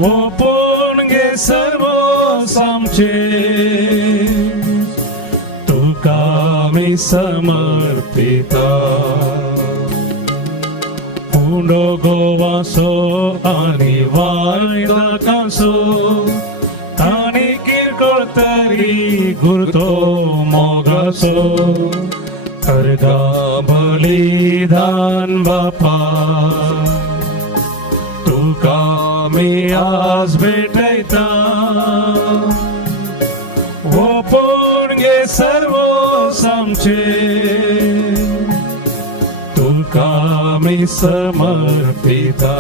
ओपून घे सर्व आमचे तुका मी समर्पिता उंडो गोवासो आनी वायदाकांसो आनी किरकोळ तरी गुरतो मोगासो करगा बलिदान बापा तुका मी आज भेटयता ओपून घे सर्व आमचे तुका मी समर्पिता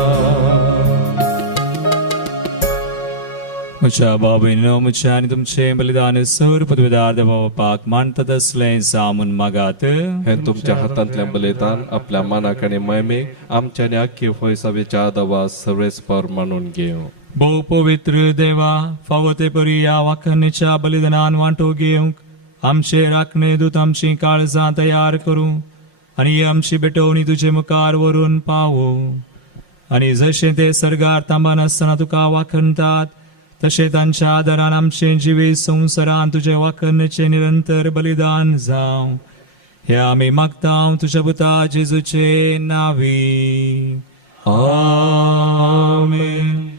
म्हज्या बाबीनो म्हज्या आनी तुमचे बलिदान सर पदवीदार देवापाक मानतात असलें जामून मागात हे तुमच्या हातांतलें बलिदान आपल्या मानाक आनी मैमेक आमच्यानी आख्खी फैसावेच्या दवा सर्वेस्पर मानून घेवं भोव पवित्र देवा फावो ते परी ह्या वाखणीच्या बलिदानान वांटो घेवंक आमचे राखणे दूत आमची काळजां तयार करूं आनी आमची बेटवणी तुजे मुखार व्हरून पावो आनी जशें ते सर्गार तांबान आसतना तुका वाखणतात तशें तांच्या आदारान आमचे जिवी संवसारान तुजे वाखणीचे निरंतर बलिदान जावं हे आमी मागता तुज्या पुता जेजूचे नावी आमेन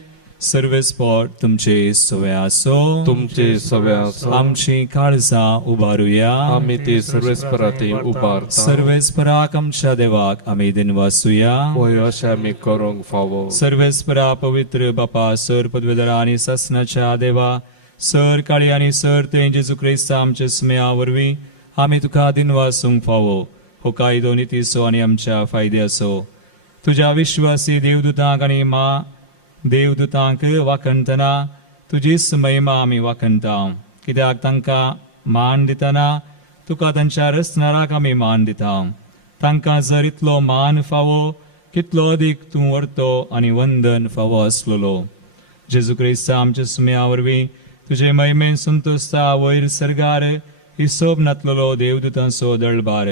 सर्वेस्पर तुमचे सवे आसो तुमचे सव्या आमची काळजां उबारुया आमी ती सर्वेस्पराती उबारता सर्वेस्पराक आमच्या देवाक आमी दिनवासुया वय अशें आमी करूंक फावो सर्वेस्परा पवित्र बापा सर पदवीधरा आनी ससनाच्या देवा सर काळी आनी सर ते जेजू क्रिस्त आमचे स्मेया वरवीं आमी तुका दिनवासूंक फावो हो कायदो नितीसो आनी आमच्या फायदे असो तुज्या विश्वासी देवदूतांक आनी देवदूतांक वाखणतना तुजीच महिमा आमी वाखणटा कित्याक तांकां मान दितना तुका तांच्या रचणाराक आमी मान दिता तांकां जर इतलो मान फावो कितलो अदीक तूं व्हरतो आनी वंदन फावो आसलेलो जेजू क्रिस्त आमच्या सुम्या वरवीं तुजे महिमेन संतोस्ता वयर सर्गार हिसोब नातलेलो देवदूतांचो दळबार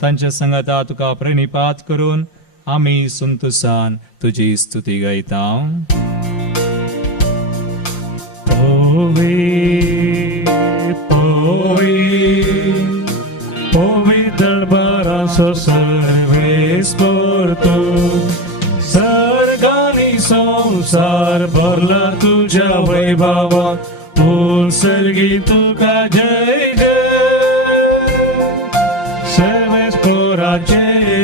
तांच्या संगता तुका प्रणिपात करून आमी संतोषान तुजी स्तुती गायता पोवे दळबाराचो सर्वेस्पर तूं सर्गानी संसार भरला तुझ्या वैभवा सर्गी तुका जय जय सर्वेस्पराचे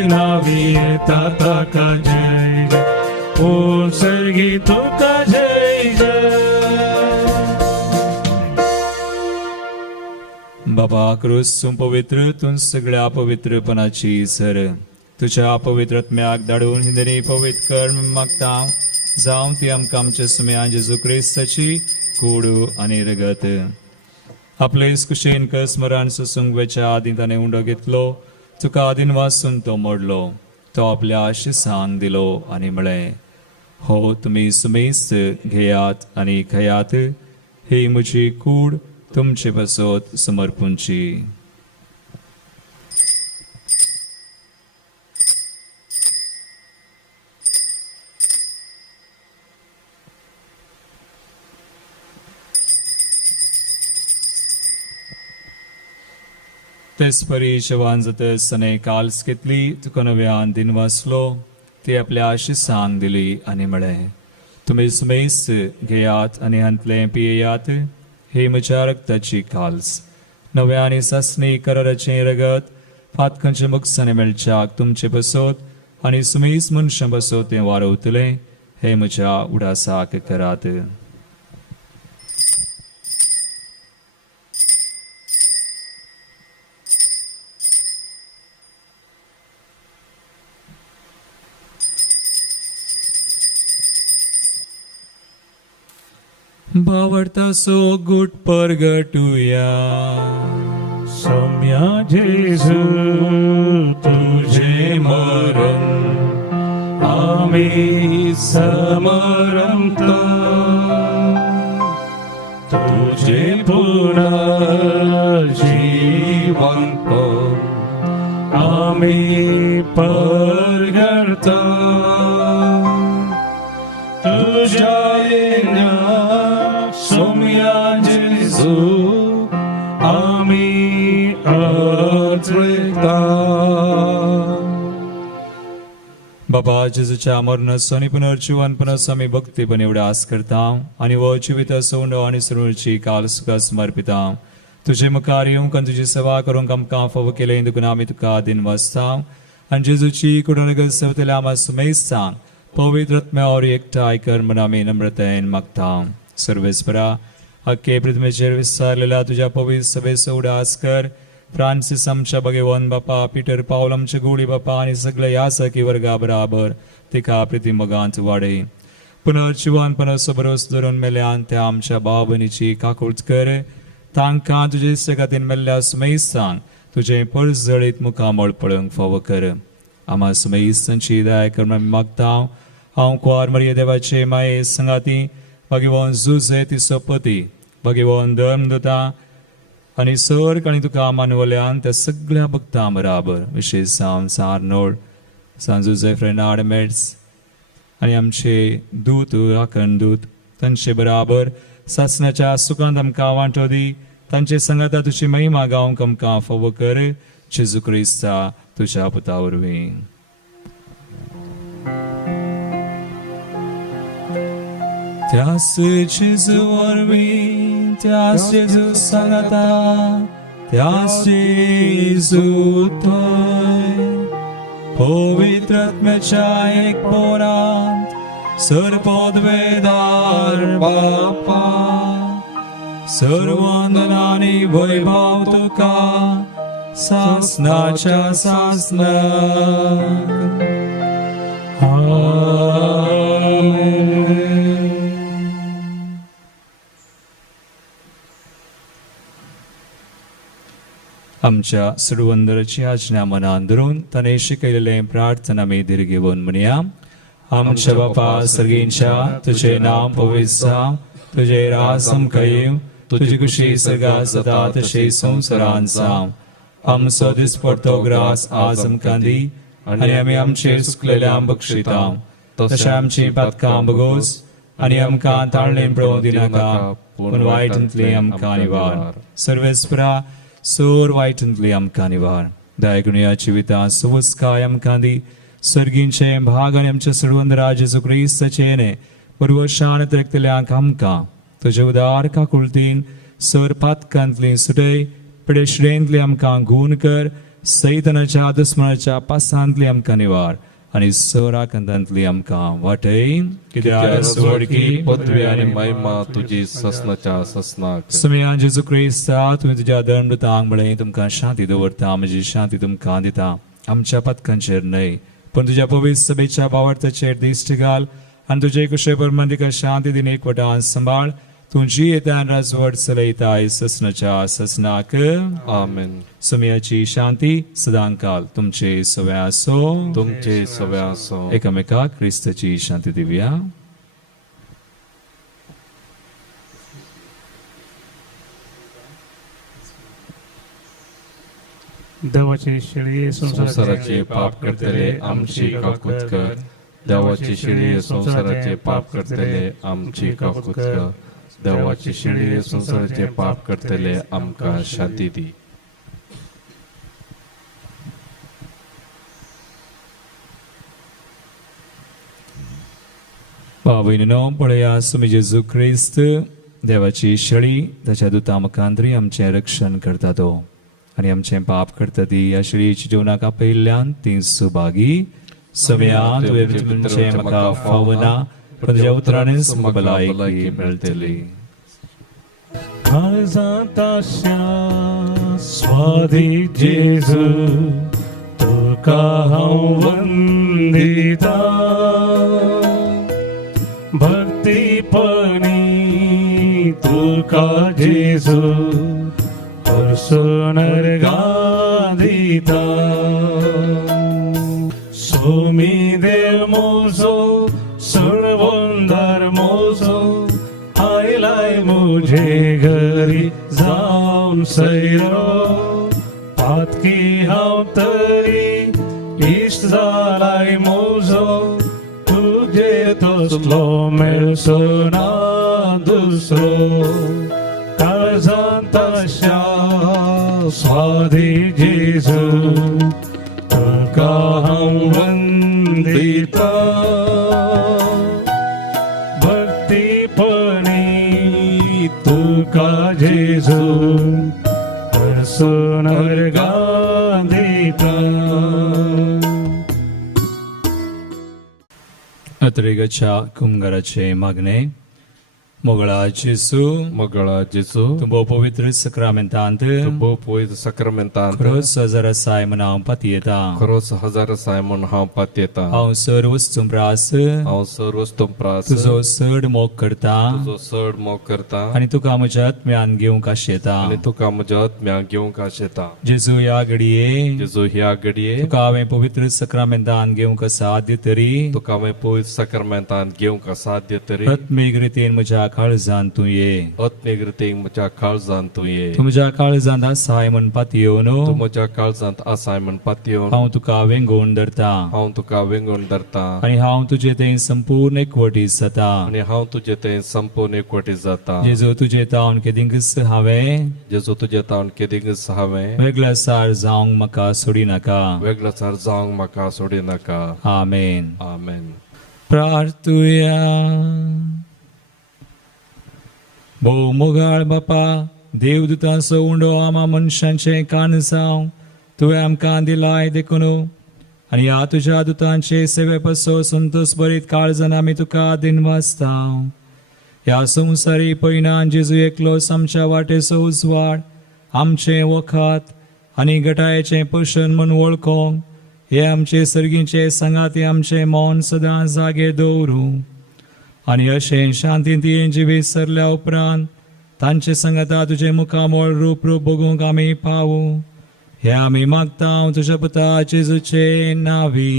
नावी येता ताका जय जय सर्गी तुका जय जय बाबा क्रूस पवित्र तूं सगळ्या पवित्रपणाची सर तुझ्या पवित्रत्म्याक धाडून हिंदनी पवित्र कर मागता जावं ती आमकां आमच्या सुम्या जेजू क्रिस्ताची कूड आनी रगत आपले कुशीन स्मरण सुसंगवेच्या आदी ताणें उंडो घेतलो तुका आदीन वाचून तो मोडलो तो आपल्या शिसांक दिलो आनी म्हळें हो तुमी सुमेस्त घेयात आनी खयात ही म्हजी कूड तुमचे बसत समर्पूंची तेच परी शवान जातस ताणें काल्स घेतली तुका नव्यान दिन वाचलो ती आपल्या शिसांक दिली आनी म्हळें तुमी सुमेस्त घेयात आनी हांतलें पियेयात हे म्हज्या रक्ताची काल्स नव्या आनी ससनी कराराचें रगत फातकांचे मुखसाने मेळच्याक तुमचे बसत आनी सुमेस्त मनशां बसत तें वारवतलें हे म्हज्या उडासाक करात बावडता सो गुट परगटुया सौम्या जेजू तुझे मरण आम्ही समरमता तुझे पुनर्जीवन आम्ही आम्ही परगळता तुझ्या येण्याक सोम्या जेजू आम्ही अत्रेता. बाबा जेजूच्या मरणाचो आणि पुनर्जीवनपणाचो आमी भक्तीपणे उडास करता आणि वो जिवित सोंड आणि सुरुची काल सुखा समर्पिता. तुझे मुखार येवंक आनी तुजी सेवा करूंक आमकां फावो केले देखून आमी तुका दिनवासता आनी जेजूची कुडनगल सेवतल्या आमा सुमेज सांग पवित्र आत्म्यावर एकठांय कर म्हण आमी नम्रतायेन मागता. सर्वेस्परा अख्खे पृथ्वीचेर विस्तारलेल्या तुझ्या पवित्र सभेचो उडास कर. फ्रांसिस आमच्या भगवान बापा, पीटर पावल आमच्या गोडी बापा आणि सगळे यासकी वर्गा बराबर तिका प्रितीमोगांत वाडय. पुनर्जीवनपणाचो भरोस धरून मेल्यान त्या आमच्या भाव भयणीची काकूळट कर. तांकां तुजे जगातीन मेल्ल्या सुमेज सांग तुझे पळस जळीत मुखामळ पळोवंक फावो कर. आमा सुमेज तांची दया कर म्हण मागता. हांव कुंवार मरिये देवाचे माये संगाती भगवान जुजे तिचो पती भगवान धर्मदूता आणि सर आणि तुका मानवल्यान त्या सगळ्या भक्तां बराबर विशेष सावन सारनोड सांजुजे फ्रेनाड मेड्स आणि आमचे दूत राखण दूत तांचे बराबर सासणाच्या सुखांत आमकां वांटो दी. तांचे संगता तुजी महिमा गावंक आमकां फावो कर. जेजू क्रिस्ता तुज्या पुता वरवीं. त्यास जेजू वरवीं त्यास जेजू सांगता त्यास जेजू थंय पवित्र आत्म्याच्या एक पोरांत सरपदवेदार बापा सर्वंदनानी वैभव तुका सासनाच्या सासनाक. आमच्या सर्वंदराची आज्ञा मनान धरून ताणे शिकयलेले प्रार्थना आमी दीर्घ घेवन म्हणया. आमच्या बापा सर्गींच्या तुझे नाम पवित्र जावं, तुझे राज आमकां येवं, तुजी कुशी सगळ्या जाता तशी संवसारांत जावं. आमचो दिसपडटो ग्रास आज आमकां दी आनी आमी आमचेर चुकलेल्यांक बक्षिता तशें आमची पातकां बगोस आनी आमकां ताळणेन पळोवंक दिनाका पूण वायटांतली आमकां निवार. सर्वेस्परा सोर वायटांतली आमकां निवार. दयागुणया जिवितां सुवस्काय आमकां दी. सर्गींचे भाग आनी आमच्या सर्वंदरा जेजू क्रिस्ताचे परवशान तरकतल्यांक आमकां तुजे उदार काकुळतीन सर पातकांतली सुटय पिडेश्रेंतली आमकां गूण कर. सैतानाच्या दुस्मनाच्या पासांतली आमकां निवार आनी सराकंतांतली आमकां वाटय. कित्याक सोडकी पदवी आणि महिमा तुझी ससनाच्या ससनाक. समयान जेजू क्रिस्ता तुवें तुज्या धर्मदूतांक म्हळें तुमकां शांती दवरता म्हजी शांती तुमकां दिता. आमच्या पथकांचेर न्हय पण तुज्या पवित्र सभेच्या भावार्थाचेर दिश्ट घाल आनी तुजे कुशे परमान तिका शांती दिन एकवटान सांबाळ. तुझी येत्यान राजवट चलयताय ससनाच्या ससनाक. आमेन. समयाची शांती सदांकाल तुमचे सव्या आसो. तुमचे सव्या असो. एकामेकाक क्रिस्ताची शांती दिवया. देवाची शिळी संसाराचे पाप करतले आमची काकूत कर. देवाची शिळी संसाराचे पाप करतले आमची काकूत कर. देवाची शिळी संसाराचे पाप करतले आमकां शांती दी. भावयनो पळया सुमी जेजू क्रिस्त देवाची शिळी ताच्या दुता मुखांतरी आमचें रक्षण करता तो आनी आमचें पाप करता ती. ह्या शिळयेची जेवणाक आपयल्ल्यान ती सुभागी. समयां तुवें म्हाका फावना पण तुज्या उतरांनीच म्हाका भलायकी मेळटली. स्वादी जेजू तुका हांव वंदिता. भक्तीपणी तुका जेजू हर्षोनर गादिता. सोमी देव मोजो सर्वंदर मोजो आयलाय मुझे घरी जाऊन सैरो पातकी हांव तरी झालाय मोजो तुझे तसलो मेळचो ना दुसरो काळजांतशा स्वादी जेजू तुका हांव वंदिता भक्तीपणी तुका जेजू हरसून अर्गां दिता. अत्रेगच्या कुंगाराचे मागणे. मोगळा जेसू Mogala Jesu, तुंबो पवित्र सक्रमेंतांत bo poet sacramentant, खरोच हजार साय मनाव पातयेता. Cross Hazar Simon Ham Patieta, हांव सर्व वस्तुंप्रास How Servus Tompras, तुजो चड मोग करता Tuzo Serd Mokerta, आनी तुका म्हज्या आत्म्यान घेवंक आशेता. आणि तुका म्हज्यात म्याक घेवंक आशेता. जेजू ह्या घडये जेजू ह्या घडये तुका हांवें पवित्र सक्रमेंतान घेवंक साध्य तरी तुका हांवें पोयत सक्रमेंतान घेवंक साध्य तरी आत्मीक रितीन म्हज्या काळजान तूं ये. आत्मीक रितीन म्हज्या काळजांत तूं ये. तूं म्हज्या काळजांत आसाय म्हण पातयेवन तूं म्हज्या काळजांत आसाय म्हण पातयेवन हांव तुका वेंगोवन धरता हांव तुका वेंगून धरता आनी हांव तुजे थंय संपूर्ण एकवटीत जाता. आनी हांव तुजे थंय संपूर्ण एकवटीत जाता. जेजू तुजे तावन केदिंगस हांवें जेजू तुजे तावन केदिंगस हांवें वेगळा सार जावंक म्हाका सोडी नाका. वेगळाचार जावंक म्हाका सोडी नाका. आमेन. आमेन. प्रार्थुया. भोव मोगाळ बापा, देवदूतांचो उंडो आमा मनशांचे कान जावं तुवें आमकां दिलाय देखून आनी ह्या तुज्या दुतांचे सेवे पासो संतोष बरीत काळजान आमी तुका दिन वाचता. ह्या संवसारी पैनान जेजू एकलोच आमच्या वाटेचो उजवाड आमचे वखात आनी गटायेचें पोशण म्हूण वळखोंक हे आमचे सर्गीचे सांगाती आमचे मौन सदां जागे दवरूं आनी अशें शांतीन ती जिवीत सरल्या उपरांत तांचे संगता तुजे मुखामोळ रूप बगूंक आमी पावूं हे आमी मागता तुज्या पुता जेजूचे नांवी.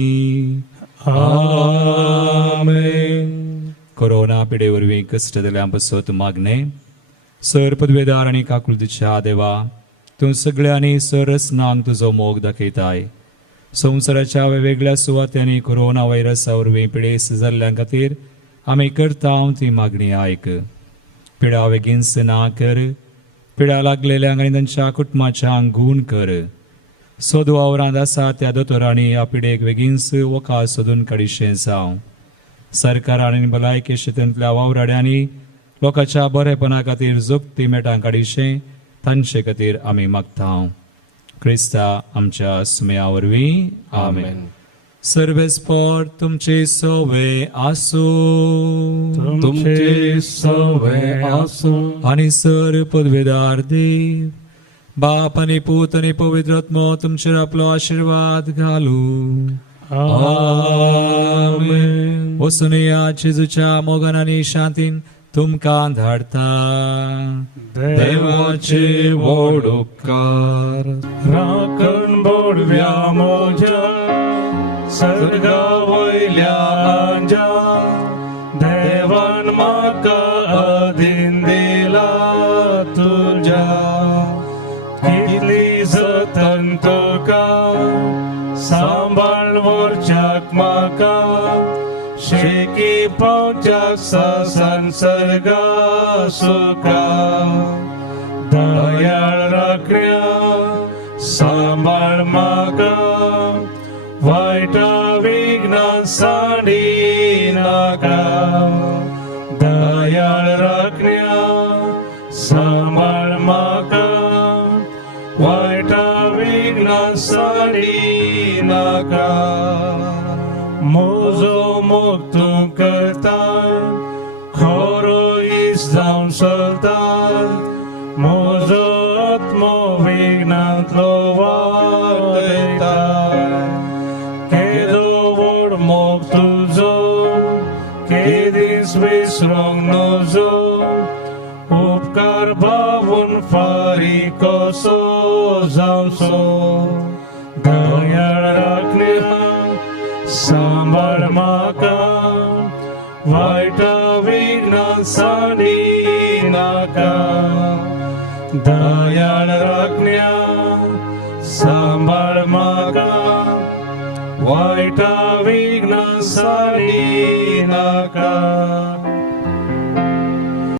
आमेन. कोरोना पिडे वरवीं कश्ट जाल्ल्यां पासत मागणे. सर पदवेदार आनी काकुळतीच्या देवा, तूं सगळ्यांनी सरस्नांक तुजो मोग दाखयताय. संवसाराच्या वेगवेगळ्या सुवात्यांनी कोरोना व्हायरसा वरवीं पिडेस जाल्ल्यां खातीर आमी करता ती मागणी आयक. पिडा बेगीनच ना कर. पिडा लागलेल्यांक आनी तांच्या कुटुंबाच्यांक गूण कर. सोद वावरांत आसा त्या दोतोरांनी ह्या पिडेक बेगीनच वखा सोदून काडिशें जावं. सरकारान आनी भलायकी क्षेत्रांतल्या वावराड्यांनी लोकांच्या बरेपणा खातीर जोगती मेटां काडिशें तांचे खातीर आमी मागता. क्रिस्ता आमच्या सुमया वरवीं. आमेन. सर्वेस्पर तुमचे सवे आसूं. तुमचे सवे आसूं. आनी सर पदवेदार देव बाप आनी पूत आनी पवित्र आत्मो तुमचेर आपलो आशिर्वाद घालूं. आमेन. वचून या जेजूच्या मोगान आनी शांतीन तुमकां धाडटा. देवाचे व्हड उपकार राखण बोडव्या म्हज्या सर्गा वयल्या आंजा देवान म्हाका अधीन दिला तुज्या. कितली जतन तुका सांबाळ व्हरच्याक म्हाका शेकी पावच्याक संसर्गा सुका. दयाळ राखण्या सांबाळ म्हाका वायटा विघ्नां साडी नाका. दयाळ राखण्या सांबाळ म्हाका वायटा विघ्नां साडी नाका. म्हजो मोग तूं करता खरो इस जावन चलता. म्हजो आत्मो विघ्नांतलो वागयता. केदो व्हड मोग तुजो केदीस विसरूंक नजो. उपकार भावून फारीक कसो जावचो. दयाळ राखण्या सांबाळ म्हाका वायटा विघ्नां साडी नाका. दयाळ राखण्या सांबाळ म्हाका वाईटा विघ्न साडी नाका